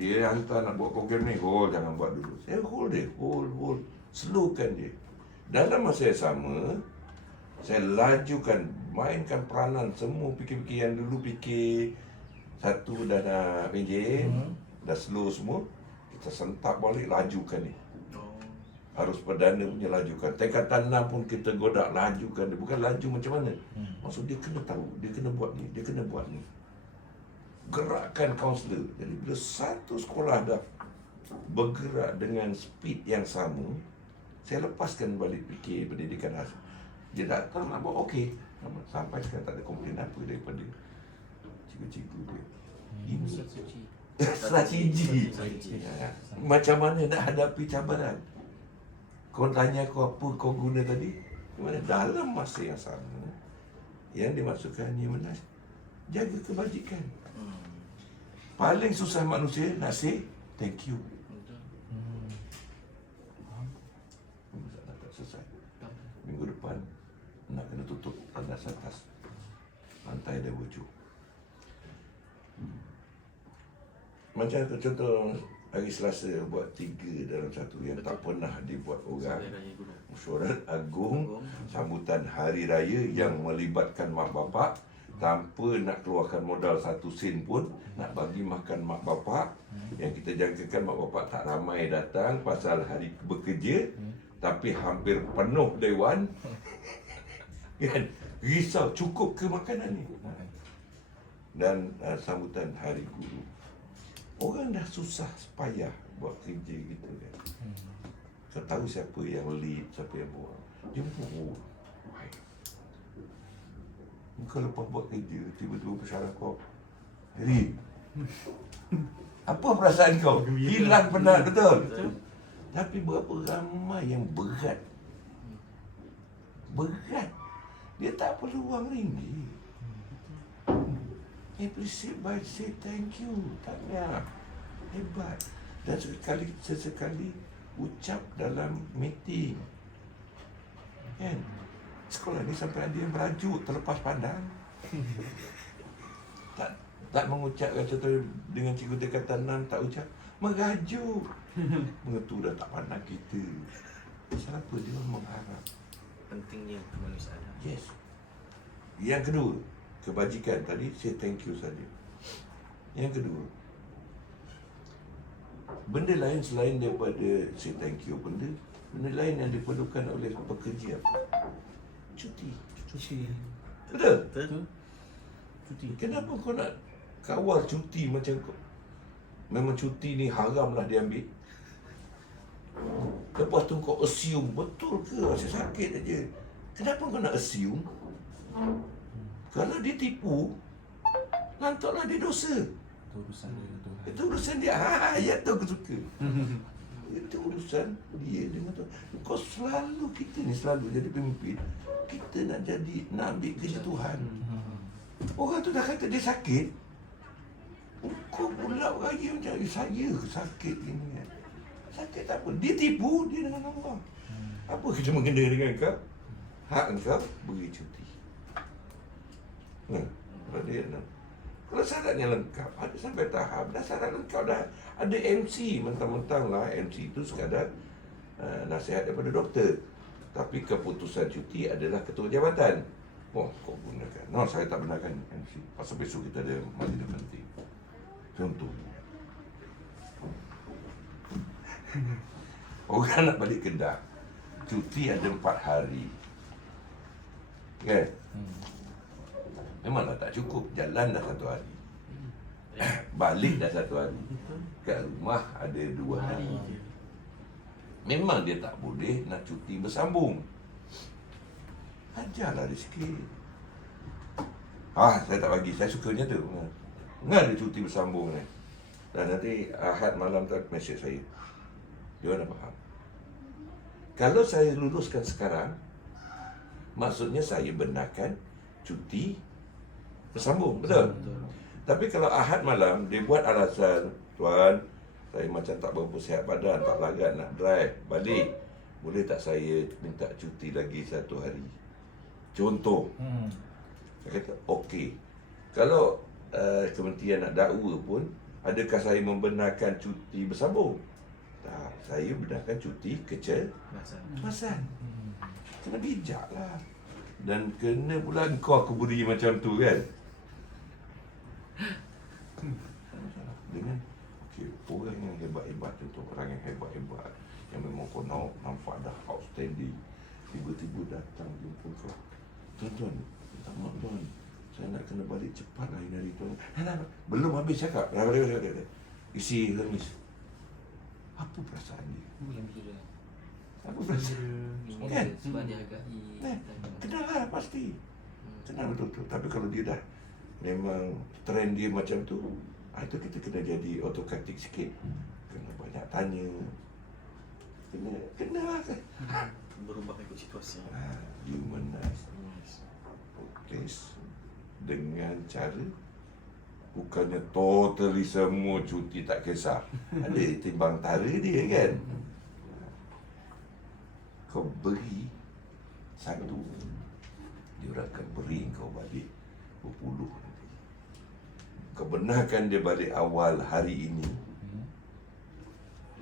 dia hantar nak buat program ni, hold, jangan buat dulu. Saya hold dia, hold. Slowkan dia. Dalam masa yang sama, saya lajukan, mainkan peranan semua fikir-fikir yang dulu fikir satu dah nak pencen, dah slow semua, kita sentak balik, lajukan ni. Harus perdana punya lajukan. Tingkatan 6 pun kita godak, lajukan dia. Bukan laju macam mana. Maksud dia kena tahu, dia kena buat ni, dia kena buat ni. Gerakkan kaunselor. Jadi bila satu sekolah dah bergerak dengan speed yang sama, saya lepaskan balik fikir pendidikan asal. Dia datang nak buat okey. Sampai sekarang tak ada komplain apa daripada cikgu-cikgu dia. Ini Suci. strategi. Ya. Macam mana nak hadapi cabaran. Kau tanya aku apa kau guna tadi? Mana dalam masa yang sama, yang dimaksudkan ni menas, jaga kebajikan. Paling susah manusia nak say thank you. Masalah tak selesai. Minggu depan nak kena tutup tandas atas. Lantai dah bocor. Macam contoh hari Selasa buat 3 dalam 1 yang tak pernah dibuat orang. Hari Raya Gunung. Mesyuarat Agung, sambutan Hari Raya yang melibatkan mak bapak tanpa nak keluarkan modal 1 sen pun, nak bagi makan mak bapak, yang kita jangkakan mak bapak tak ramai datang pasal hari bekerja, tapi hampir penuh dewan. Kan? Risau cukup ke makanan ni? Dan sambutan Hari Guru. Orang dah susah payah buat kerja gitu kan. Kau tahu siapa yang lead, siapa yang buat. Jemput. Kau lepas buat kerja, tiba-tiba pesara kau, Heri, apa perasaan kau? Hilang penat, betul? Tapi berapa ramai yang berat. Berat. Dia tak perlu wang ringgit. Appreciate by say thank you. Tak payah. Hebat. Dan sesekali ucap dalam meeting. Kan? Sekolah ni sampai ada yang merajuk terlepas pandang. tak mengucapkan, contoh dengan cikgu tingkatan 6 tak ucap, merajuk. Mengetu dah tak pandang kita. Pasal apa dia mengharap? Pentingnya kemanusiaan. Yes. Yang kedua, kebajikan tadi say thank you saja. Yang kedua, benda lain selain daripada say thank you, benda lain yang diperlukan oleh pekerja apa? Cuti. Betul? Betul? Cuti. Kenapa kau nak kawal cuti macam kau? Memang cuti ni haram lah diambil. Lepas tu kau assume, betul ke saya sakit aja? Kenapa kau nak assume? Kalau dia tipu, lantaklah dia dosa. Itu urusan dia tu. Itu urusan dia. Ayat tu aku suka. Itu urusan dia dengan Tuhan. Kau selalu, kita ni selalu jadi pemimpin, kita nak ambil kerja Tuhan. Orang tu dah kata dia sakit, kau pula raya macam, saya sakit ini kan. Sakit tak apa. Dia tipu, dia dengan Allah. Apa kita mengena dengan kau? Hak kau beri cuti. Kalau syaratnya lengkap, ada sampai tahap dah syarat lengkap dah. Ada MC, mentang-mentang lah MC itu sekadar nasihat daripada doktor. Tapi keputusan cuti adalah ketua jabatan. Oh, kau gunakan. No, saya tak benarkan MC. Pasal besok kita ada majlis penting. Contoh. Orang nak balik Kedah, cuti ada 4 hari. Kan? Memanglah tak cukup. Jalan dah 1 hari. Balik dah 1 hari. Kat rumah ada 2 hari. je. Memang dia tak boleh nak cuti bersambung. Ajarlah dia sikit. Saya tak bagi. Saya sukanya tu. Enggak ada cuti bersambung ni. Dan nanti Ahad malam tu mesej saya. Dia dah faham. Kalau saya luluskan sekarang, maksudnya saya benarkan cuti bersambung, betul? Tapi kalau Ahad malam dia buat alasan, tuan, saya macam tak berapa sihat badan, tak larat nak drive balik, boleh tak saya minta cuti lagi 1 hari? Contoh. Saya kata okey. Kalau kementerian nak dakwa pun, adakah saya membenarkan cuti bersambung? Tak, saya benarkan cuti kecemasan. Kena bijak lah. Dan kena pula kau aku beri macam tu kan. Dengan orang yang hebat-hebat, contoh orang yang hebat-hebat, yang memang kau nampak dah outstanding, tiba-tiba datang jumpa kau, tuan-tuan, minta maaf tuan, saya nak kena balik cepat lah hari tuan. Belum habis cakap. Isi Hermes. Apa perasaan dia? Gembira. Apa perasaan? Gembira Kan? sebab dihargai. Kan? Kenal lah pasti. Kenal betul-betul. Tapi kalau dia dah memang trend dia macam tu, itu kita kena jadi autokratik sikit. Kena banyak tanya. Kena lah kan. Berubah ikut situasi. Humanize. Place dengan cara bukannya totally semua cuti tak kisah. Ada timbang tara dia kan. Kau beri satu, dia orang akan beri kau balik berpuluh nanti. Kau benarkan dia balik awal hari ini,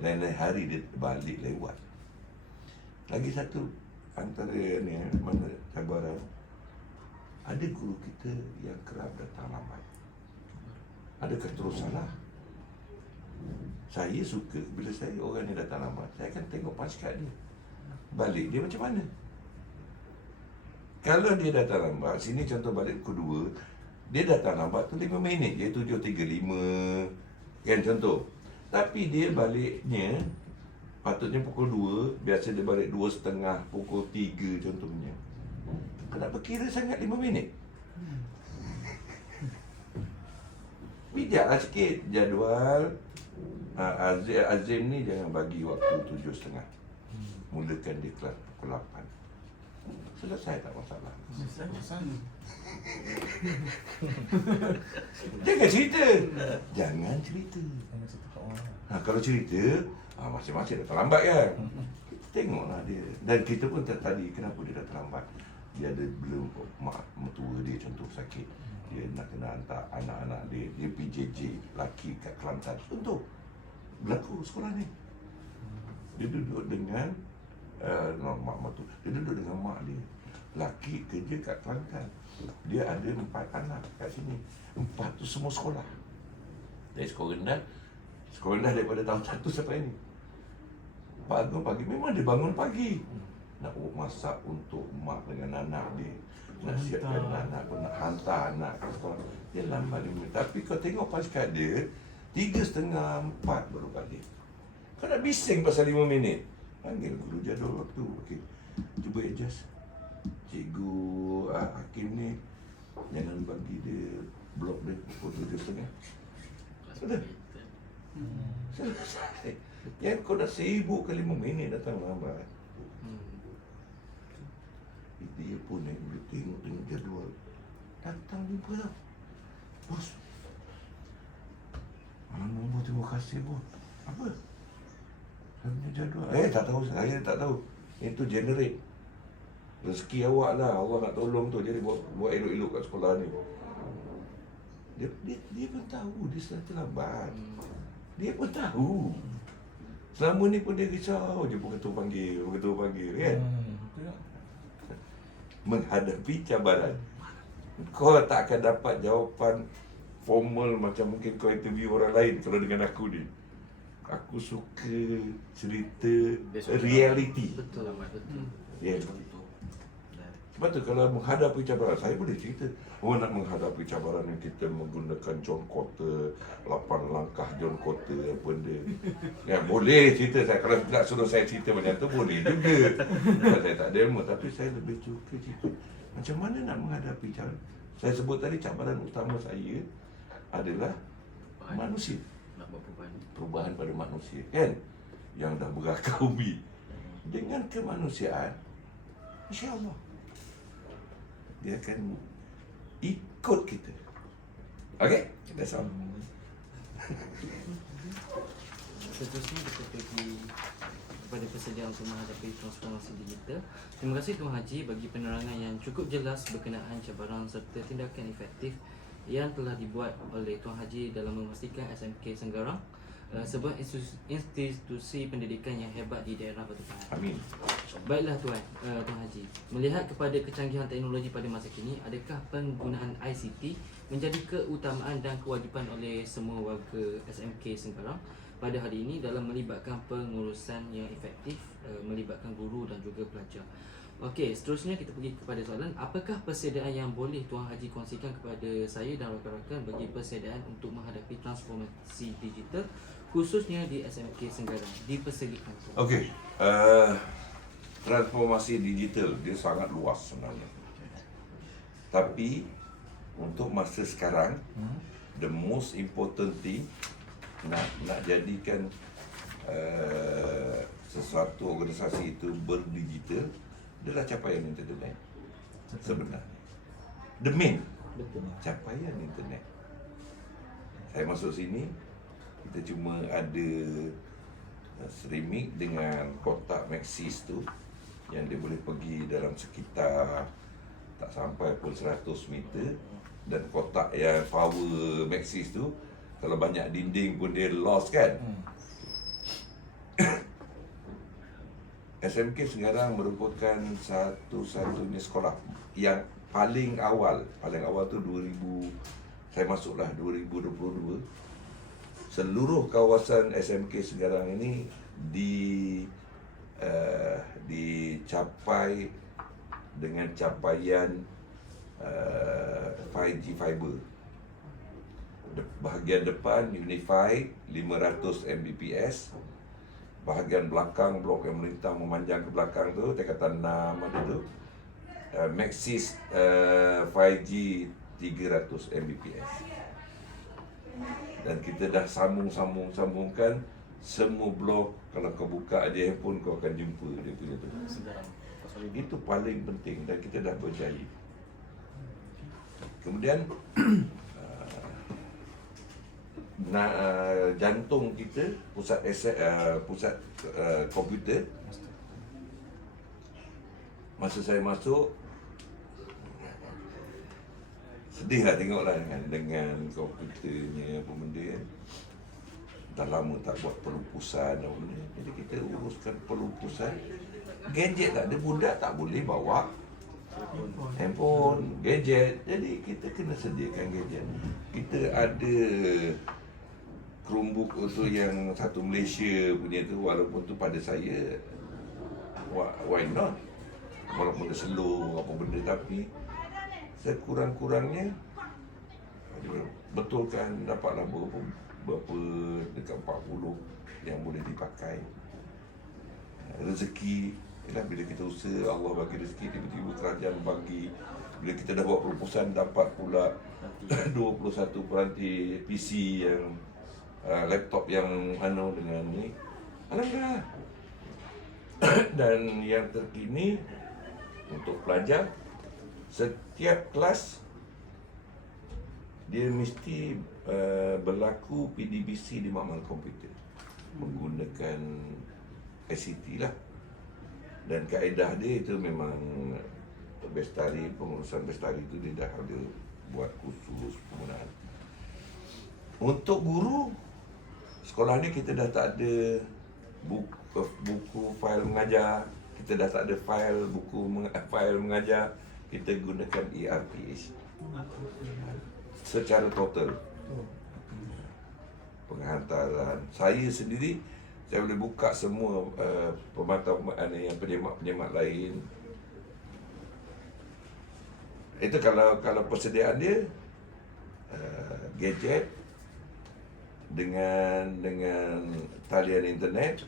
lain-lain hari dia balik lewat. Lagi satu antara ni mana cabaran, ada guru kita yang kerap datang lambat. Adakah terus salah? Saya suka bila saya orang yang datang lambat, saya akan tengok paskat dia. Balik dia macam mana? Kalau dia datang lambat, sini contoh balik pukul 2, dia datang lambat tu 5 minit je, 7.35 kan contoh. Tapi dia baliknya patutnya pukul 2, biasa dia balik 2.30, pukul 3 contohnya. Kenapa kira sangat 5 minit? Bijaklah sikit jadual. Azim ni jangan bagi waktu 7.30. Mulakan dia kelas pukul 8. Selesai tak masalah. Jangan cerita. Jangan cerita. Kalau cerita, masing-masing datang lambat kan. Kita tengoklah dia. Dan kita pun tadi kenapa dia datang lambat. Dia ada belum mak mertua dia contoh sakit. Dia nak kena hantar anak-anak dia PJJ laki kat Kelantan. Contoh berlaku sekolah ni. Dia duduk dengan mak mertua. Dia duduk dengan mak dia. Laki kerja kat Kelantan. Dia ada 4 anak kat sini. 4 tu semua sekolah. Dari sekolah rendah daripada tahun 1 sampai ni. Bangun pagi, memang dia bangun pagi. Nak masak untuk mak dengan anak dia. Nak siapkan anak pun, nak hantar anak ke sekolah. Dia lambat 5 minit. Tapi kau tengok pasal dia 3.30, 4 baru balik. Kau nak bising pasal 5 minit. Panggil guru jadual waktu. Okey, cuba adjust. Cikgu Hakim ni jangan bagi dia blok dia pukul 7.30. Sudah. Selesai. Yang kau dah sibuk ke 5 minit datang lambat. Dia pun dia tengok jadual. Datang jumpa tau. Bos. Alamak, terima kasih bos. Apa? Saya punya jadual. Tak tahu, saya tak tahu. Itu generate. Rezeki awak lah. Allah nak tolong tu. Jadi buat elok-elok kat sekolah ni. Dia pun tahu dia sudah terlambat. Dia pun tahu. Selama ni pun dia risau je pengetua panggil kan. Menghadapi cabaran, kau tak akan dapat jawapan formal macam mungkin kau interview orang lain kalau dengan aku ni. Aku suka cerita reality. Betul. Ya. Sebab tu kalau menghadapi cabaran, saya boleh cerita. Nak menghadapi cabaran yang kita menggunakan John Cotter, 8 langkah John Cotter apa benda. Ya, boleh cerita saya. Kalau nak suruh saya cerita macam tu, boleh juga. Saya tak ada ilmu, tapi saya lebih suka cerita. Macam mana nak menghadapi cabaran. Saya sebut tadi cabaran utama saya adalah manusia. Nak buat Perubahan pada manusia, kan? Yang dah berakar umi. Dengan kemanusiaan, insya-Allah dia akan ikut kita. Okey? That's all. Seterusnya kita pergi kepada persediaan untuk menghadapi transformasi digital. Terima kasih Tuan Haji bagi penerangan yang cukup jelas berkenaan cabaran serta tindakan efektif yang telah dibuat oleh Tuan Haji dalam memastikan SMK Senggarang sebuah institusi pendidikan yang hebat di daerah Batu Pahat. Amin. Baiklah Tuan Haji, melihat kepada kecanggihan teknologi pada masa kini, adakah penggunaan ICT menjadi keutamaan dan kewajipan oleh semua warga SMK Senggarang pada hari ini dalam melibatkan pengurusan yang efektif, melibatkan guru dan juga pelajar? Okey, seterusnya kita pergi kepada soalan, apakah persediaan yang boleh Tuan Haji kongsikan kepada saya dan rakan-rakan bagi persediaan untuk menghadapi transformasi digital khususnya di SMK Senggarang di Persegi Kampung? Okey, transformasi digital dia sangat luas sebenarnya. Tapi untuk masa sekarang, the most important thing nak jadikan sesuatu organisasi itu berdigital adalah capaian internet sebenarnya. The main Betul. capaian internet. Saya masuk sini, kita cuma ada streaming dengan kotak Maxis tu yang dia boleh pergi dalam sekitar tak sampai pun 100 meter, dan kotak yang power Maxis tu kalau banyak dinding pun dia lost kan. SMK Senggarang merupakan satu-satunya sekolah yang paling awal tu 2000, saya masuklah 2022. Seluruh kawasan SMK Senggarang ini dicapai dengan capaian 5G fiber. Bahagian depan Unified 500 Mbps. Bahagian belakang blok yang melintang memanjang ke belakang tu, tingkatan 6 mana tu, Maxis 5G 300 Mbps. Dan kita dah sambungkan semua blok. Kalau kau buka aja handphone kau akan jumpa dia punya tu. Senggarang. Itu paling penting dan kita dah berjaya. Kemudian jantung kita, pusat komputer. Masa saya masuk, sedih lah tengoklah dengan komputernya apa benda kan. Dah lama tak buat pelupusan apa benda. Jadi kita uruskan pelupusan. Gadget tak ada, budak tak boleh bawa handphone, gadget. Jadi kita kena sediakan gadget. Kita ada Chromebook tu yang satu Malaysia punya tu, walaupun tu pada saya why not, walaupun dia slow apa benda, tapi sekurang-kurangnya betulkan dapatlah berapa dekat 40 yang boleh dipakai. Rezeki ialah bila kita usaha, Allah bagi rezeki, tiba-tiba kerajaan bagi. Bila kita dah buat perupusan, dapat pula 21 peranti PC yang laptop yang dengan ni. Alhamdulillah. Dan yang terkini untuk pelajar, setiap kelas dia mesti berlaku PDBC di makmal komputer menggunakan ICT lah. Dan kaedah dia itu memang bestari, pengurusan bestari itu dia dah ada buat kursus penggunaan. Untuk guru, sekolah ni kita dah tak ada buku file mengajar, kita dah tak ada file mengajar, kita gunakan ERPH secara total. Penghantaran saya sendiri, saya boleh buka semua pemantau yang penyemat lain. Itu kalau persediaan dia gadget dengan talian internet,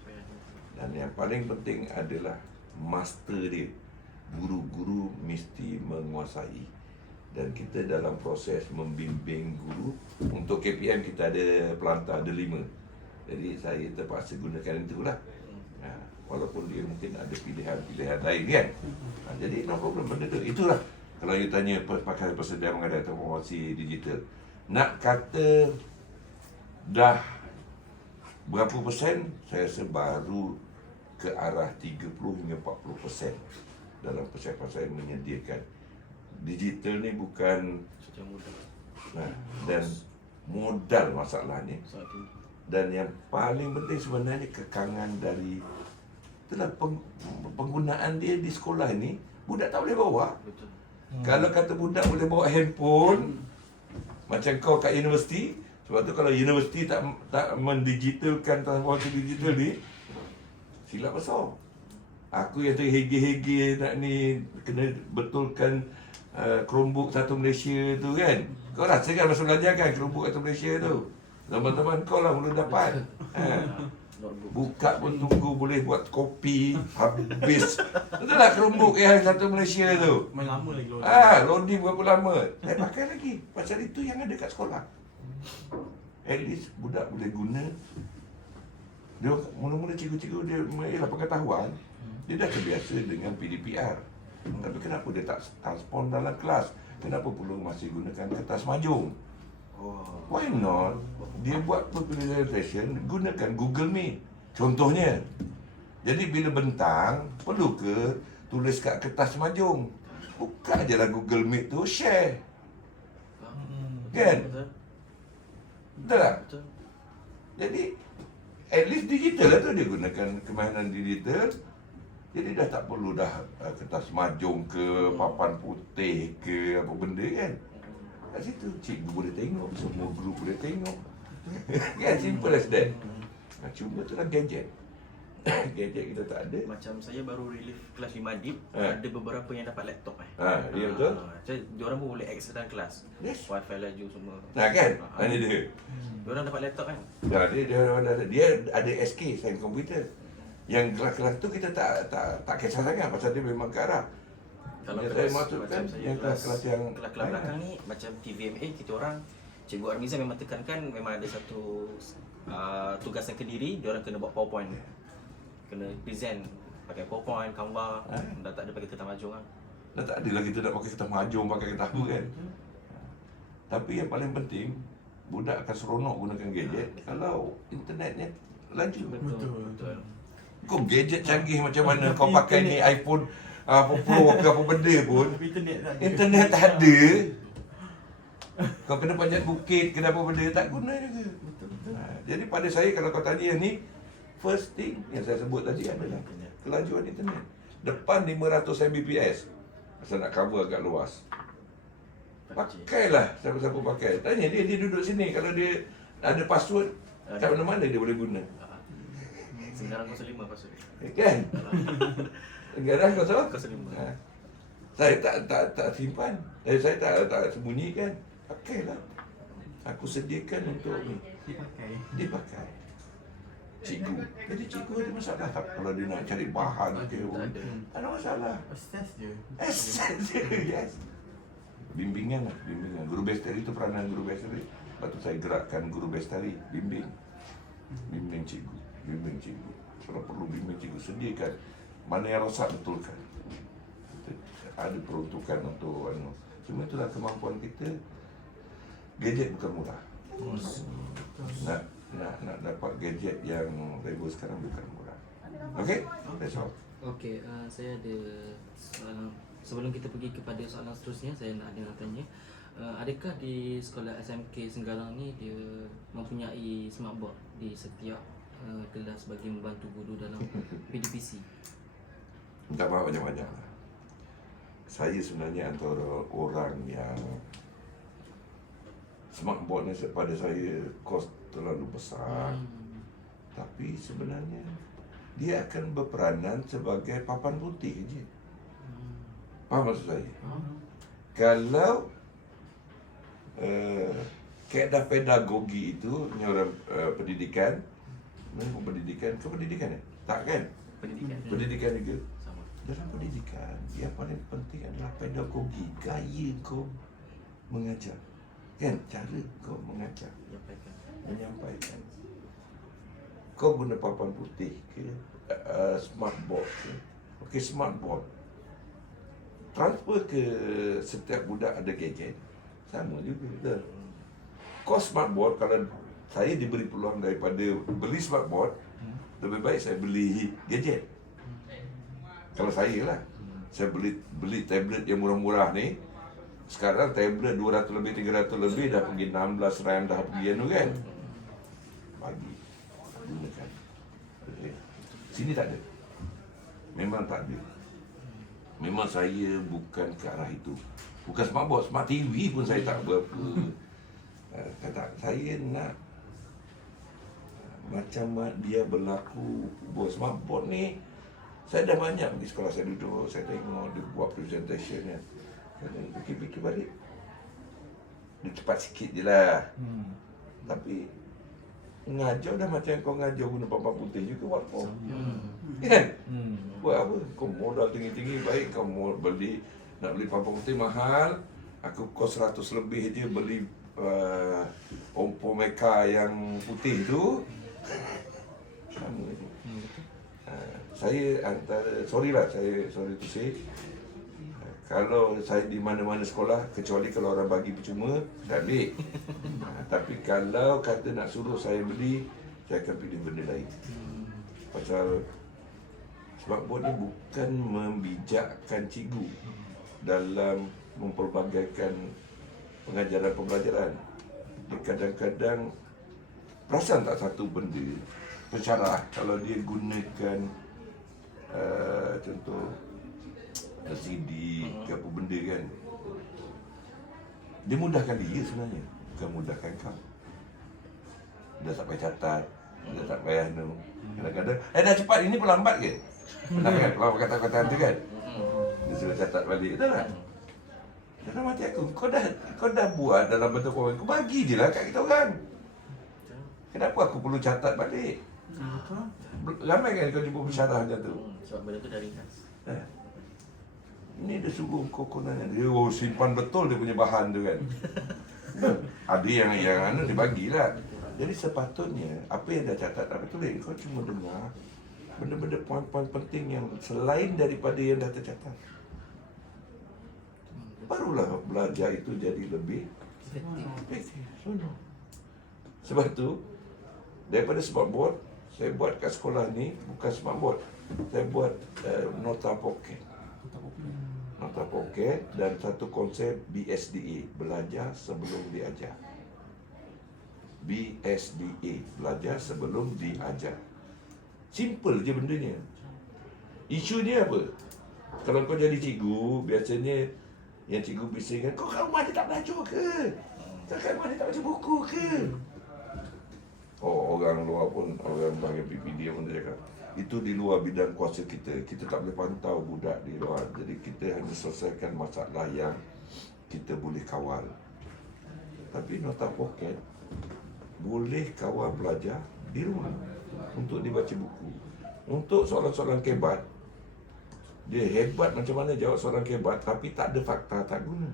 dan yang paling penting adalah master dia. Guru-guru mesti menguasai, dan kita dalam proses membimbing guru. Untuk KPM kita ada pelantar, ada 5. Jadi saya terpaksa gunakan itulah. Walaupun dia mungkin ada pilihan-pilihan lain kan. Jadi no problem benda tu. Itulah kalau you tanya pakai persediaan mengadai transformasi digital. Nak kata dah berapa persen, saya rasa baru ke arah 30 hingga 40% dalam persiapan saya menyediakan. Digital ni bukan Sejauh mudah. dan modal masalahnya. Sangat tinggi. Dan yang paling penting sebenarnya kekangan dari itulah penggunaan dia di sekolah ini. Budak tak boleh bawa. Betul. Kalau kata budak boleh bawa handphone, macam kau kat universiti. Sebab tu kalau universiti tak mendigitalkan transformasi digital ni, silap besar. Aku yang terhege-hege nak ni kena betulkan Chromebook satu Malaysia tu kan. Kau rasa kan masa belajar kan Chromebook satu Malaysia tu. Zaman-zaman kau lah belum dapat. Notebook. Buka pun tunggu boleh buat kopi habis. Itulah Chromebook yang satu Malaysia tu. Main lama lagi loading. Loading berapa lama? Saya pakai lagi. Pasal itu yang ada kat sekolah. At least budak boleh guna. Dia mula-mula cikgu-cikgu dia ialah pengetahuan. Dia dah terbiasa dengan PDPR. Tapi kenapa dia tak transpon dalam kelas? Kenapa perlu masih gunakan kertas majung? Why not? Dia buat presentation, gunakan Google Meet. Contohnya. Jadi bila bentang, perlu ke tulis kat kertas majung? Buka je lah Google Meet tu, share. Kan? Betul. Betul tak? Betul. Jadi, at least digital lah tu. Dia gunakan kemahiran digital. Jadi dah tak perlu dah kertas majung ke, papan putih ke, apa benda kan. Kat situ, cikgu boleh tengok, semua guru boleh tengok. Kan, simple as that. Cuma tu lah gadget. Gadget kita tak ada. Macam saya baru relief kelas 5 deep, Ha. ada beberapa yang dapat laptop Dia betul. Jadi diorang pun boleh access dalam kelas. Yes. Wifi laju semua. Nah kan, ini dia. Diorang dapat laptop kan? Dia ada SK, sains komputer. Yang kelas-kelas tu kita tak kisah sangat pasal dia memang ke arah. Kalau Yang kelas saya masukkan macam saya yang kelas-kelas yang kelas belakang ni macam TVMA kita orang Cikgu Armiza memang tekankan memang ada satu tugas yang kediri, diorang kena buat PowerPoint. Kena present pakai PowerPoint, Canva, dah tak ada pakai kertas majung kan. dah tak ada lagi kita nak pakai kertas majung, pakai kertas apa kan. Tapi yang paling penting, budak akan seronok gunakan gadget kalau internetnya laju. Betul. Kau gadget canggih macam mana kau pakai ni iPhone apa Pro ke apa benda pun, Tapi internet tak ada. internet tak ada. Kau kena panjat bukit, kena apa benda tak guna juga. Jadi pada saya kalau kau tanya yang ni, first thing yang saya sebut tadi adalah kelajuan internet. Depan 500 Mbps. Asal nak cover agak luas. Pakailah siapa-siapa pakai. Tanya dia duduk sini, kalau dia ada password kat mana-mana dia boleh guna. Sekarang 05 pasal dia. Kan? Sekarang kau tahu? 05. Saya tak simpan. Saya tak sembunyikan. Pakailah. Aku sediakan untuk ni. Dipakai. Cikgu. Jadi cikgu ada masalah tak kalau dia nak cari bahan ke? Tak ada masalah. Assess je. Yes. Bimbingan lah, bimbingan. Guru bestari itu peranan guru bestari. Lepas tu saya gerakkan guru bestari, bimbing. Bimbing cikgu. Kalau perlu bimbing cikgu, sediakan. Mana yang rosak betulkan. Ada peruntukan untuk cuma itulah kemampuan kita. Gadget bukan murah. Nak dapat gadget yang level sekarang bukan murah. Okay? That's all. Okey, saya ada soalan. Sebelum kita pergi kepada soalan seterusnya, saya nak tanya, adakah di sekolah SMK Senggarang ni dia mempunyai smartboard di setiap kelas bagi membantu guru dalam PDPC? Tak faham banyak-banyak lah. Saya sebenarnya antara orang yang smartboard ni pada saya kos terlalu besar. Tapi sebenarnya dia akan berperanan sebagai papan putih je. Faham maksud saya? Kalau kaedah pedagogi itu orang pendidikan, kependidikan tak kan? Pendidikan juga. Sama. Dalam pendidikan, yang paling penting adalah pedagogi, gaya kau mengajar. Kan? Cara kau mengajar, menyampaikan. Kau guna papan putih ke, smartboard ke. Okey, smartboard. Transfer ke setiap budak ada gadget, sama juga. Betul. Kos smartboard, kalau saya diberi peluang daripada beli smartboard, lebih baik saya beli gadget. Kalau saya lah, saya beli tablet yang murah-murah ni. Sekarang tablet 200 lebih, 300 lebih dah pergi 16 RAM dah pergi anu kan. Bagi gunakan. Sini tak ada. Memang tak ada. Memang saya bukan ke arah itu. Bukan smartboard, smart TV pun saya tak berapa. Saya nak macam dia berlaku buat smartboard ni. Saya dah banyak pergi sekolah, saya duduk, saya tengok dia buat presentation kan. Saya fikir-fikir balik. Dia cepat sikit je lah. Tapi Ngajar dah macam kau ngajar guna papan putih juga buat apa? Kan? Buat apa? Kau modal tinggi-tinggi baik kau mau beli, nak beli papan putih mahal. Aku kos 100 lebih je beli ompo meka yang putih tu. Sama je. Saya antara, sorry to say, kalau saya di mana-mana sekolah, kecuali kalau orang bagi percuma, saya ambil. Tapi kalau kata nak suruh saya beli, saya akan pilih benda lain. Pasal sebab bot ni bukan membijakkan cikgu dalam mempelbagaikan pengajaran pembelajaran. Dia kadang-kadang perasan tak satu benda pensyarah kalau dia gunakan contoh LCD ke apa benda kan, dia mudahkan dia sebenarnya, bukan mudahkan kau. Dah tak payah catat, dah tak payah kadang-kadang dah cepat, ini pun lambat ke? Pernah kan kalau kata-kata tu kan, dia suruh catat balik, betul tak? Dalam hati aku, kau dah buat dalam bentuk komen, kau bagi je lah kat kita orang. Kenapa aku perlu catat balik? Ramai kan kau jumpa pensyarah macam tu. Sebab benda tu dah ringkas. Ini dia suruh kau nanya, dia simpan betul dia punya bahan tu kan. Ada yang dia bagilah. Jadi sepatutnya apa yang dah catat apa tulis, kau cuma dengar benda-benda poin-poin penting yang selain daripada yang dah tercatat. Barulah belajar itu jadi lebih efektif. Sebab tu daripada smartboard, saya buat kat sekolah ni bukan smartboard. Saya buat nota pocket. Nota pocket dan satu konsep BSDA, belajar sebelum diajar. BSDA, belajar sebelum diajar. Simple je bendanya. Isu dia apa? Kalau kau jadi cikgu, biasanya yang cikgu bisingkan, kau kat rumah dia tak belajar ke? Kau kat rumah dia tak baca buku ke? Oh, orang luar pun, orang panggil PPD pun dia cakap, itu di luar bidang kuasa kita. Kita tak boleh pantau budak di luar. Jadi kita hanya selesaikan masalah yang kita boleh kawal. Tapi nota pocket boleh kawal belajar di rumah untuk dibaca buku. Untuk soalan-soalan kebat, dia hebat macam mana jawab soalan kebat, tapi tak ada fakta, tak guna.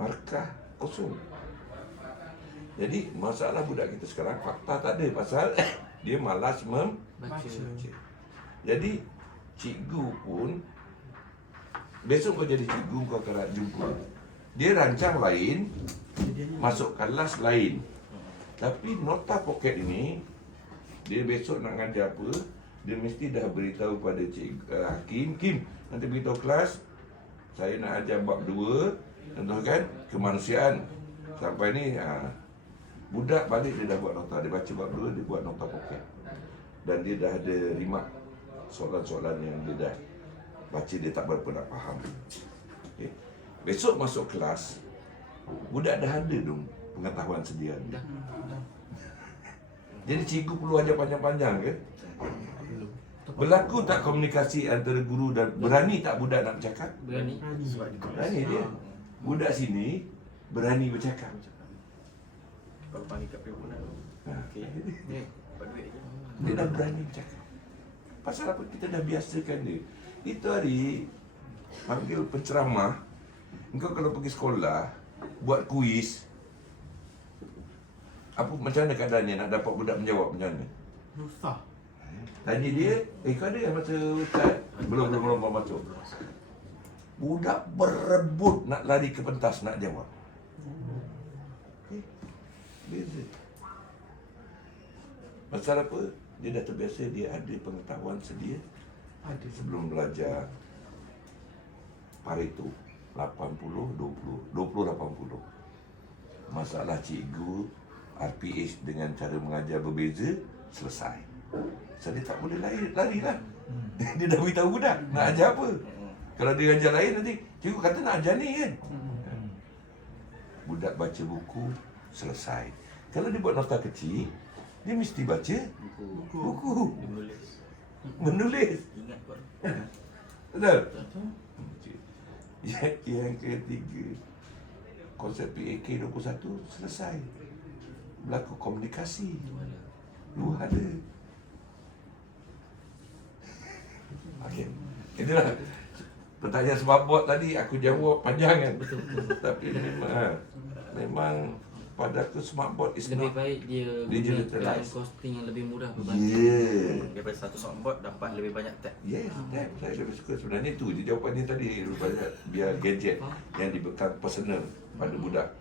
Markah kosong. Jadi masalah budak kita sekarang, fakta tak ada pasal dia malas Baca. Jadi cikgu pun, besok kau jadi cikgu, kau akan jumpa dia rancang lain, masuk kelas lain. Tapi nota pocket ini, dia besok nak ngajar apa, dia mesti dah beritahu pada Hakim, Kim, nanti beritahu kelas, saya nak ajar bab 2, contohkan kemanusiaan. Sampai ni, budak balik dia dah buat nota, dia baca bab 2, dia buat nota pocket. Dan dia dah ada rimak soalan-soalan yang dia dah baca, dia tak berapa nak faham. Okay. Besok masuk kelas, budak dah ada dong pengetahuan sedia. Jadi cikgu perlu ajar panjang-panjang ke? Berlaku tak komunikasi antara guru dan berani tak budak nak bercakap? Berani. Berani dia. Budak sini berani bercakap. Baru panggil kat perhimpunan. Okey. Dapat duit je. Dia dah berani bercakap. Pasal apa? Kita dah biasakan dia. Itu hari panggil penceramah, engkau kalau pergi sekolah buat kuis, apa macam mana keadaannya nak dapat budak menjawab macam mana? Susah. Tanya dia, kau ada yang masa ustaz? Belum masuk. Budak berebut nak lari ke pentas nak jawab. Beza. Pasal apa? Dia dah terbiasa, dia ada pengetahuan sedia. Ada sebelum belajar Pareto 80-20, 20-80. Masalah cikgu RPH dengan cara mengajar berbeza, selesai. So dia tak boleh lari lah. Dia dah beritahu budak nak ajar apa. Kalau dia ajar lain nanti, cikgu kata nak ajar ni kan. Budak baca buku, selesai. Kalau dia buat nota kecil, dia mesti baca buku. Dia Menulis. ingat baru. Betul? Yang ketiga, konsep PAK 21 selesai. berlaku komunikasi. Mana? Dua ada. Okey. Inilah pertanyaan smartboard tadi aku jawab panjang kan. Betul. Tapi memang pada aku smartboard is Lebih not. baik dia Digitalize. gunakan costing yang lebih murah berbanding. Yeah. Daripada satu soundboard dapat lebih banyak tab. Yes, saya lebih suka sebenarnya tu je jawapan dia tadi, rupanya biar gadget yang dibekal personal pada budak.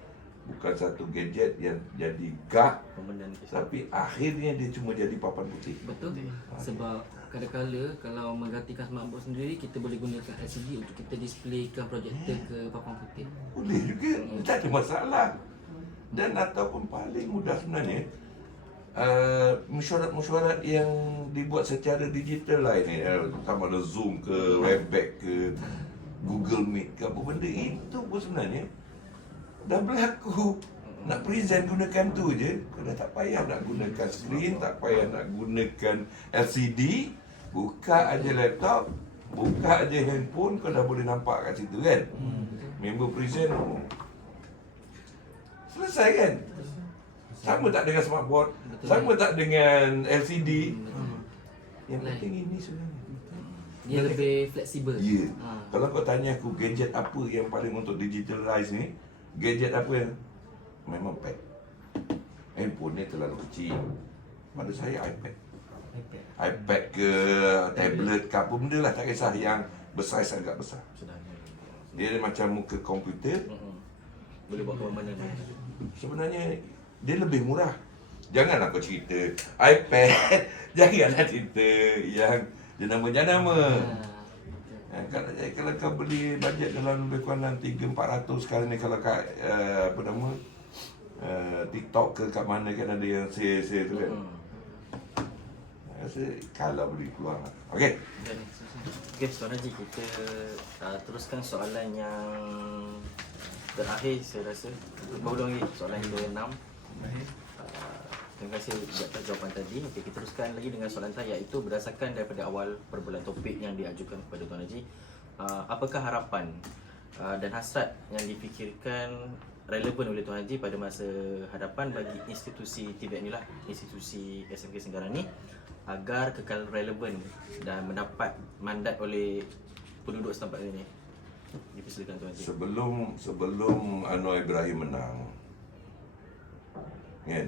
Bukan satu gadget yang jadi guard, Permanent ke tapi akhirnya dia cuma jadi papan putih. Betul. Sebab kadang-kala kalau menggantikan smartboard sendiri, kita boleh gunakan LCD untuk kita displaykan projektor ke papan putih. Boleh juga, tak ada masalah. Dan ataupun paling mudah sebenarnya, mesyuarat-mesyuarat yang dibuat secara digital lah ini, sama ada Zoom ke, Webex ke, Google Meet ke apa benda, itu pun sebenarnya dah berlaku. Nak present gunakan tu je. Kau dah tak payah nak gunakan skrin, tak payah nak gunakan LCD. Buka aja laptop, buka aja handphone, kau dah boleh nampak kat situ kan. Member present selesai kan. Sama tak dengan smartboard, sama tak dengan LCD. Yang penting ini sebenarnya. Dia lebih fleksibel. Ya. Ha. Kalau kau tanya aku gadget apa yang paling untuk digitalize ni, gadget apa yang memang pad. Handphone ni terlalu kecil. Pada saya iPad. iPad ke tablet ke apa benda lah, tak kisah, yang besar agak besar. Sebenarnya. Dia macam muka komputer. Boleh buat permanent. Sebenarnya dia lebih murah. Janganlah kau cerita iPad. Janganlah cerita yang jenama-jenama. Kalau kau beli bajet dalam lebih kurang 300-400 sekarang ni, kalau kat apa nama TikTok ke kat mana kan ada yang sale tu kan. Rasa kalau boleh keluar. Okey. Okey, Tuan Haji, kita teruskan soalan yang terakhir saya rasa. Baru lagi soalan yang ke-6. Terima kasih atas jawapan tadi. Okey, kita teruskan lagi dengan soalan terakhir, iaitu berdasarkan daripada awal perbualan topik yang diajukan kepada Tuan Haji, apakah harapan dan hasrat yang difikirkan relevan oleh Tuan Haji pada masa hadapan bagi institusi TVET ni lah, institusi SMK Senggarang ni, agar kekal relevan dan mendapat mandat oleh penduduk setempat ini? Dipersilakan Tuan Haji. Sebelum Anwar Ibrahim menang, kan?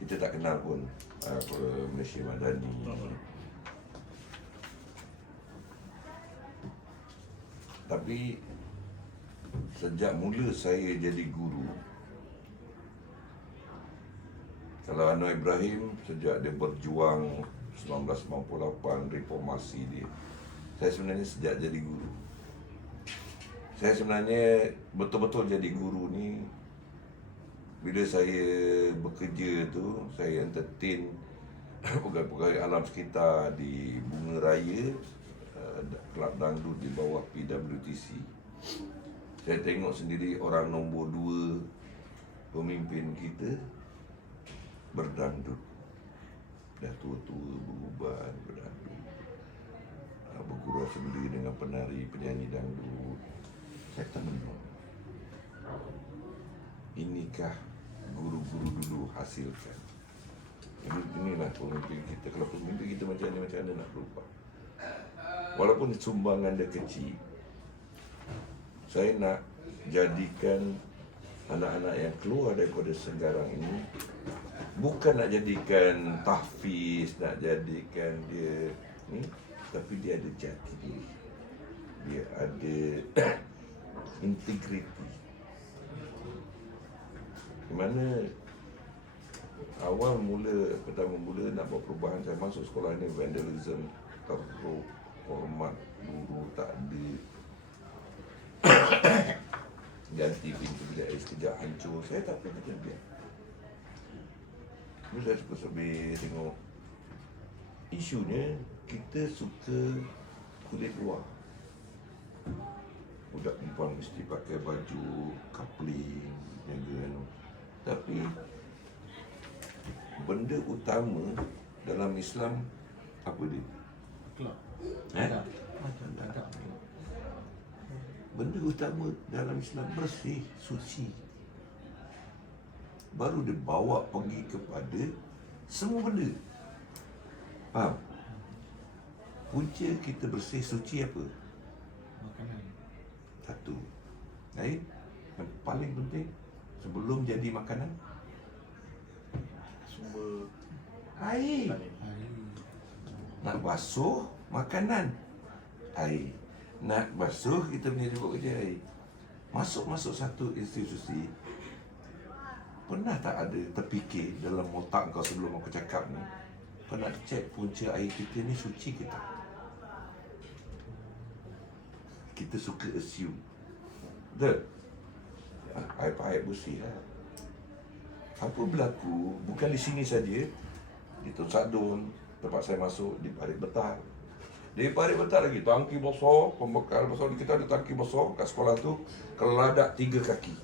Kita tak kenal pun apa Malaysia Madani. Tapi sejak mula saya jadi guru, kalau Anwar Ibrahim sejak dia berjuang 1998 reformasi dia, saya sebenarnya sejak jadi guru. Saya sebenarnya betul-betul jadi guru ni bila saya bekerja tu, saya entertain pegawai-pegawai alam sekitar di Bunga Raya, Kelab Dangdut di bawah PWTC. Saya tengok sendiri orang nombor 2 pemimpin kita berdangdut. Dah tua-tua beruban, berdangdut. Bergurau sendiri dengan penyanyi dangdut. Saya termenung. Inikah guru-guru dulu hasilkan? Inilah pemimpin kita. Kalau pemimpin kita macam mana nak berubah? Walaupun sumbangan dia kecil, saya nak jadikan anak-anak yang keluar daripada Senggarang ini bukan nak jadikan tahfiz, nak jadikan dia ni, tapi dia ada jati diri, dia ada integriti. Di mana pertama mula nak buat perubahan, saya masuk sekolah ni vandalism teruk, hormat guru tak ada, ganti pintu bilik air sekejap hancur. Saya tak pernah macam dia. Terus saya suka sambil tengok isunya, kita suka kulit luar. Budak perempuan mesti pakai baju coupling, jaga tapi benda utama dalam Islam apa dia? Benda utama dalam Islam bersih, suci. baru dia bawa pergi kepada semua benda. Faham? Punca kita bersih suci apa? Makanan. Satu. Baik. Yang paling penting sebelum jadi makanan, Sumber air. paling Air. Nak basuh makanan, air. Nak basuh kita punya cukup kerja air. Masuk satu institusi, pernah tak ada terfikir dalam otak kau sebelum aku cakap ni, kau nak cek punca air kita ni suci ke tak? Kita suka assume. Betul? Air bersih lah. Apa berlaku, bukan di sini saja, di Tun Sadun, tempat saya masuk, di Parit Betar. Di Parit Betar lagi, tangki besar, pembekal besar. Kita ada tangki besar kat sekolah tu, keladak 3 kaki.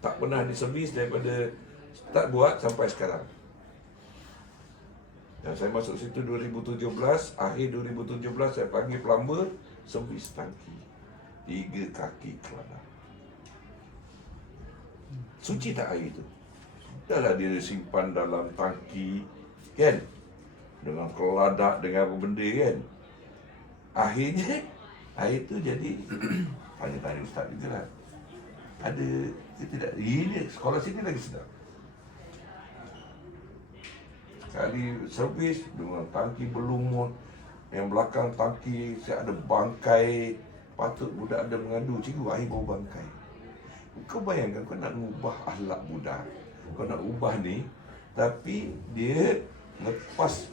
Tak pernah diservis daripada start buat sampai sekarang. Dan saya masuk situ 2017, akhir 2017 saya panggil plumber, servis tangki. 3 kaki keladak. Suci tak air tu? Dahlah dia simpan dalam tangki, kan? Dengan keladak, dengan apa benda, kan? Akhirnya, air tu jadi, tanya-tanya ustaz juga lah. Ada ke tidak? Ini sekolah sini lagi sedap. Sekali servis dengan tangki berlumut, yang belakang tangki saya ada bangkai. Patut budak ada mengadu, cikgu air bau bangkai. Kau bayangkan kau nak mengubah akhlak budak, kau nak ubah ni, tapi dia lepas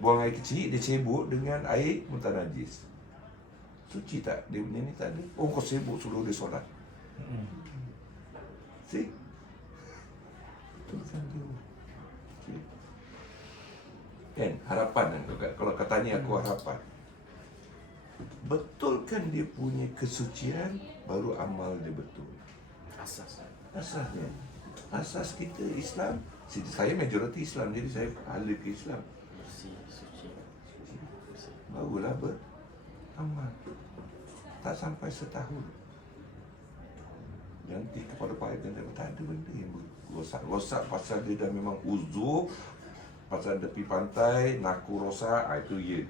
buang air kecil, dia cebok dengan air muntah najis. Suci tak? Dia punya ni tak ada. Oh, kau sibuk suruh dia solat. See? Betulkan tu. See? Kan? Harapan kan? Kalau kau tanya aku harapan. Betulkan dia punya kesucian, baru amal dia betul. asas. Asasnya. Asas kita Islam. Saya majoriti Islam, jadi saya ahli ke Islam. Bersih, suci. Bersih. Barulah beramal. Tak sampai setahun. Nanti kepada Pak Aiden dia tak ada benda yang rosak pasal dia dah memang uzur, pasal tepi pantai, naku rosak, itu ya.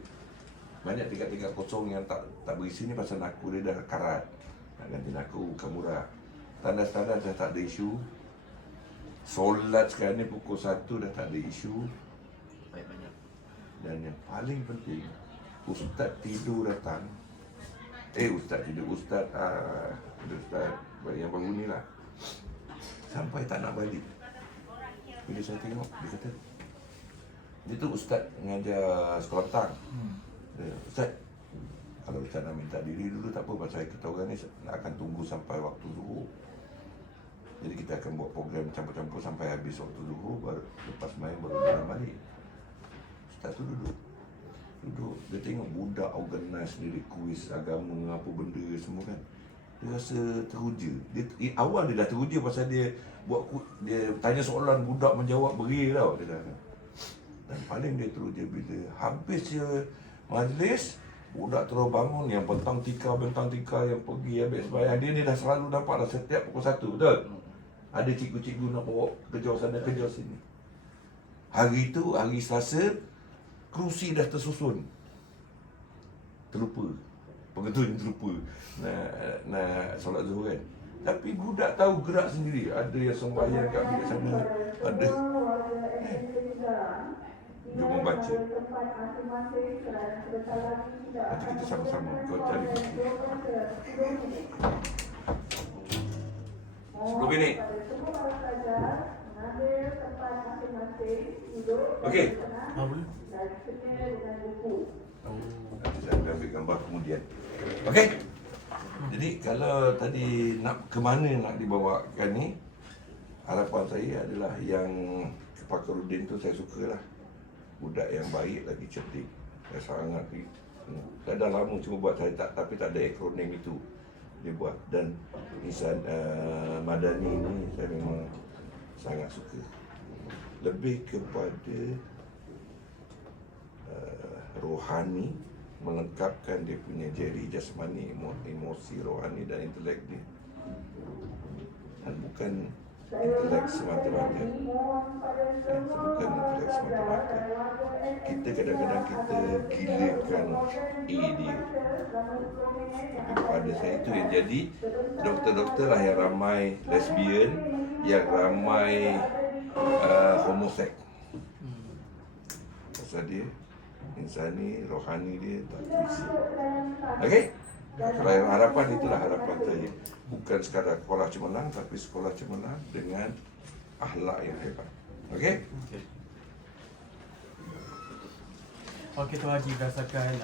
Banyak tingkat-tingkat kosong yang tak berisi ni pasal naku dia dah karat. Nak ganti naku bukan murah. Tandas-tandas dah tak ada isu. Solat sekarang ni pukul 1 dah tak ada isu. Baik banyak. Dan yang paling penting, ustaz tidur datang. Ustaz yang baru ni lah. Sampai tak nak balik. Bila saya tengok, dia kata, dia tu ustaz mengajar sekolah petang. Ustaz, kalau ustaz nak minta diri dulu tak apa, pasal kita orang ni akan tunggu sampai waktu zuhur. Jadi kita akan buat program campur-campur sampai habis waktu zuhur, baru lepas main baru jalan balik. Ustaz tu duduk. Dia tengok budak organize sendiri, kuis agama, apa benda semua kan. Dia rasa teruja. Awal dia dah teruja pasal dia dia tanya soalan, budak menjawab beri tau. Dia dah. Dan paling dia teruja bila habis je majlis, budak terus bangun, yang bentang tika, yang pergi habis sembahyang. Dia dah selalu nampak dah setiap pukul 1, betul? Ada cikgu-cikgu nak bawa kejar sana, kejar sini. Hari tu, hari Selasa, kerusi dah tersusun. Terlupa. Pengetunya terlupa nak solat zuhur kan. Tapi budak tahu gerak sendiri. Ada yang sembahyang kat bilik sana, ada. Jom membaca. Nanti kita sama-sama kau cari buku. 10 minit. Okey. Boleh? Nanti saya akan ambil gambar kemudian. Okey. Jadi kalau tadi nak ke mana nak dibawakan ni, harapan saya adalah yang Pak Karudin tu saya sukalah. Budak yang baik lagi cerdik. Saya sangat dah lama cuma buat saya tapi tak ada akronim itu dia buat. Dan Insan Madani ni saya memang sangat suka. Lebih kepada rohani, melengkapkan dia punya jari jasmani, emosi, rohani dan intelek dia. Dan bukan intelek semata-mata. Bukan intelek semata-mata. Kita kadang-kadang kita gilakan A dia. Tapi pada saya itu yang jadi doktor-doktor lah yang ramai lesbian, yang ramai homoseks. Pasal dia insani, rohani dia tak terisi. Okey? Kalau harapan itulah harapan saya. Bukan sekadar sekolah cemerlang, tapi sekolah cemerlang dengan akhlak yang hebat. Okey? Okey Tuan Haji, berdasarkan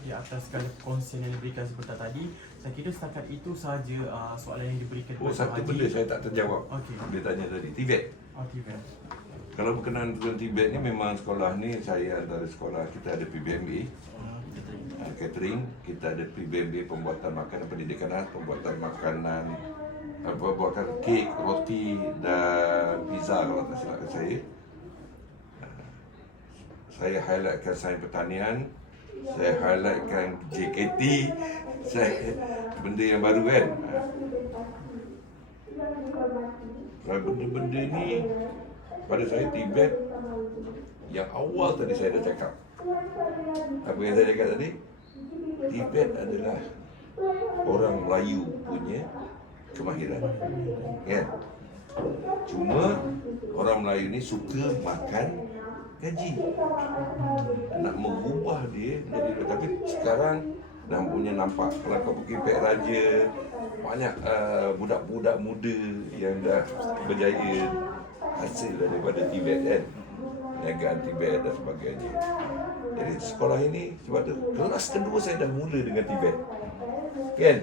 di atas segala konsep yang diberikan seperti tadi, saya kira setakat itu sahaja soalan yang diberikan Oh, kepada satu Tuan benda Haji. saya tak terjawab. Okey. Dia tanya tadi, Tibet. Okey, baik. Kalau berkenaan dengan Tibet ni, memang sekolah ni saya antara sekolah kita ada PBMA, catering, kita ada PBMA pembuatan makanan pendidikan khas, pembuatan makanan pembuatan kek, roti dan pizza kalau tak silapkan saya. Saya highlightkan sains pertanian, saya highlightkan JKT, saya benda yang baru kan. Kalau benda-benda ni pada saya Tibet yang awal tadi saya dah cakap. Apa yang saya cakap tadi? Tibet adalah orang Melayu punya kemahiran. Kan? Cuma orang Melayu ni suka makan gaji. Nak mengubah dia menjadi, tapi sekarang nampak kalau kau pergi Pek Raja, banyak budak-budak muda yang dah berjaya hasil daripada Tibet kan, perniagaan Tibet dan sebagainya. Jadi sekolah ini sebab tu kelas kedua saya dah mula dengan Tibet kan,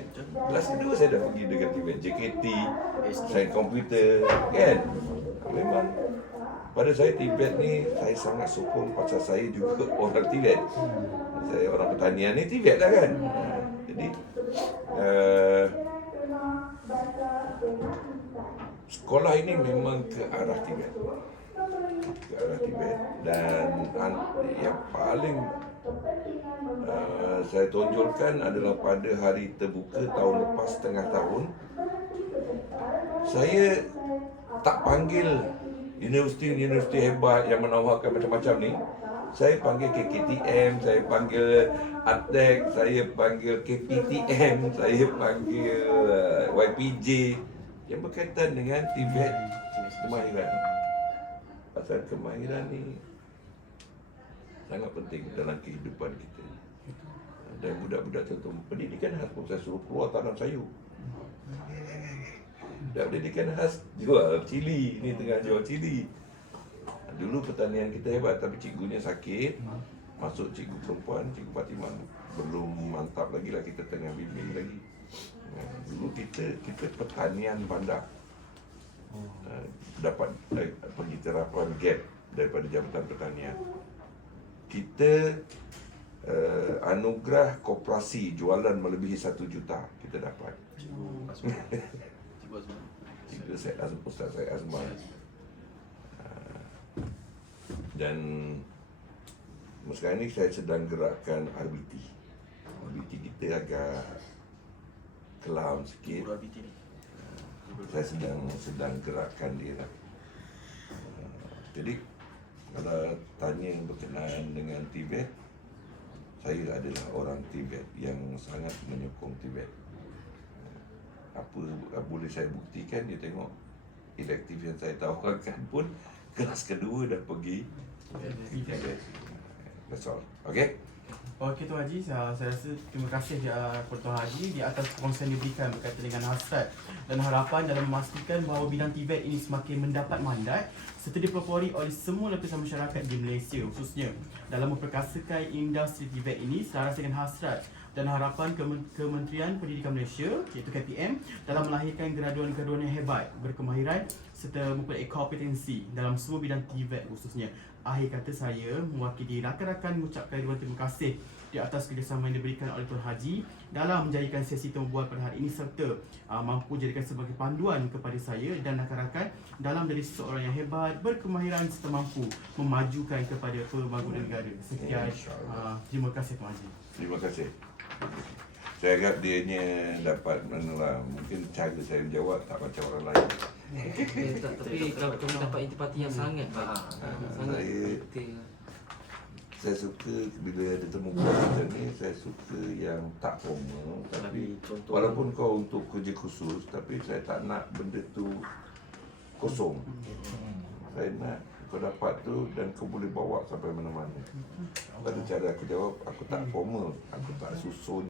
kelas kedua saya dah pergi dengan Tibet, JKT, sains komputer kan. Memang pada saya Tibet ni saya sangat sokong pasal saya juga orang Tibet. Saya orang pertanian ni Tibet lah kan. Jadi sekolah ini memang ke arah Tibet. Ke arah Tibet. Dan yang paling saya tonjolkan adalah pada hari terbuka tahun lepas setengah tahun, saya tak panggil universiti-universiti hebat yang menawarkan macam-macam ni. Saya panggil KKTM, saya panggil Artek, saya panggil KPTM, saya panggil YPJ yang berkaitan dengan Tibet kemahiran. Pasal kemahiran ni sangat penting dalam kehidupan kita. Dan budak-budak contoh pendidikan khas pun saya suruh keluar tanam sayur. Dan pendidikan khas jual cili, ni tengah jual cili. Dulu pertanian kita hebat tapi cikgunya sakit. Masuk cikgu perempuan, cikgu Fatimah belum mantap lagi lah, kita tengah bimbing lagi. Dulu kita pertanian bandar. Dapat pengiktirafan GAP daripada Jabatan Pertanian. Kita anugerah koperasi jualan melebihi 1 juta kita dapat. Cikgu Ustaz Syed Azman. Dan sekarang ni saya sedang gerakkan RBT. RBT kita agak kelam sikit. Saya sedang gerakkan dia lah. Jadi kalau tanya berkenaan dengan Tibet, saya adalah orang Tibet yang sangat menyokong Tibet. Apa boleh saya buktikan, dia tengok elektif yang saya tawarkan pun kelas kedua dah pergi Tibet. That's all. Okay? Okey Tuan Haji, saya rasa terima kasih kepada Tuan Haji di atas perkongsian diberikan berkaitan dengan hasrat dan harapan dalam memastikan bahawa bidang Tibet ini semakin mendapat mandat serta dipelopori oleh semua lapisan masyarakat di Malaysia, khususnya dalam memperkasakan industri Tibet ini selaras dengan hasrat dan harapan Kementerian Pendidikan Malaysia iaitu KPM dalam melahirkan graduan-graduan yang hebat, berkemahiran serta mempunyai kompetensi dalam semua bidang Tibet khususnya. Akhir kata saya mewakili rakan-rakan mengucapkan ribuan terima kasih di atas kerjasama yang diberikan oleh Tuan Haji dalam menjadikan sesi temu bual pada hari ini serta mampu jadikan sebagai panduan kepada saya dan rakan-rakan dalam menjadi seseorang yang hebat, berkemahiran serta mampu memajukan kepada pembangunan negara. Sekian, terima kasih Tuan Haji. Terima kasih. Saya harap dianya dapat manalah, mungkin cara saya menjawab tak macam orang lain. Tapi kalau kami dapat intipati yang sangat baik, sangat Saya- detail. Saya suka bila ada temu keluar macam ni, saya suka yang tak formal, tapi Contoh walaupun kau untuk kerja khusus, tapi saya tak nak benda tu kosong. Saya nak kau dapat tu dan kau boleh bawa sampai mana-mana. Pada cara aku jawab, aku tak formal, aku tak susun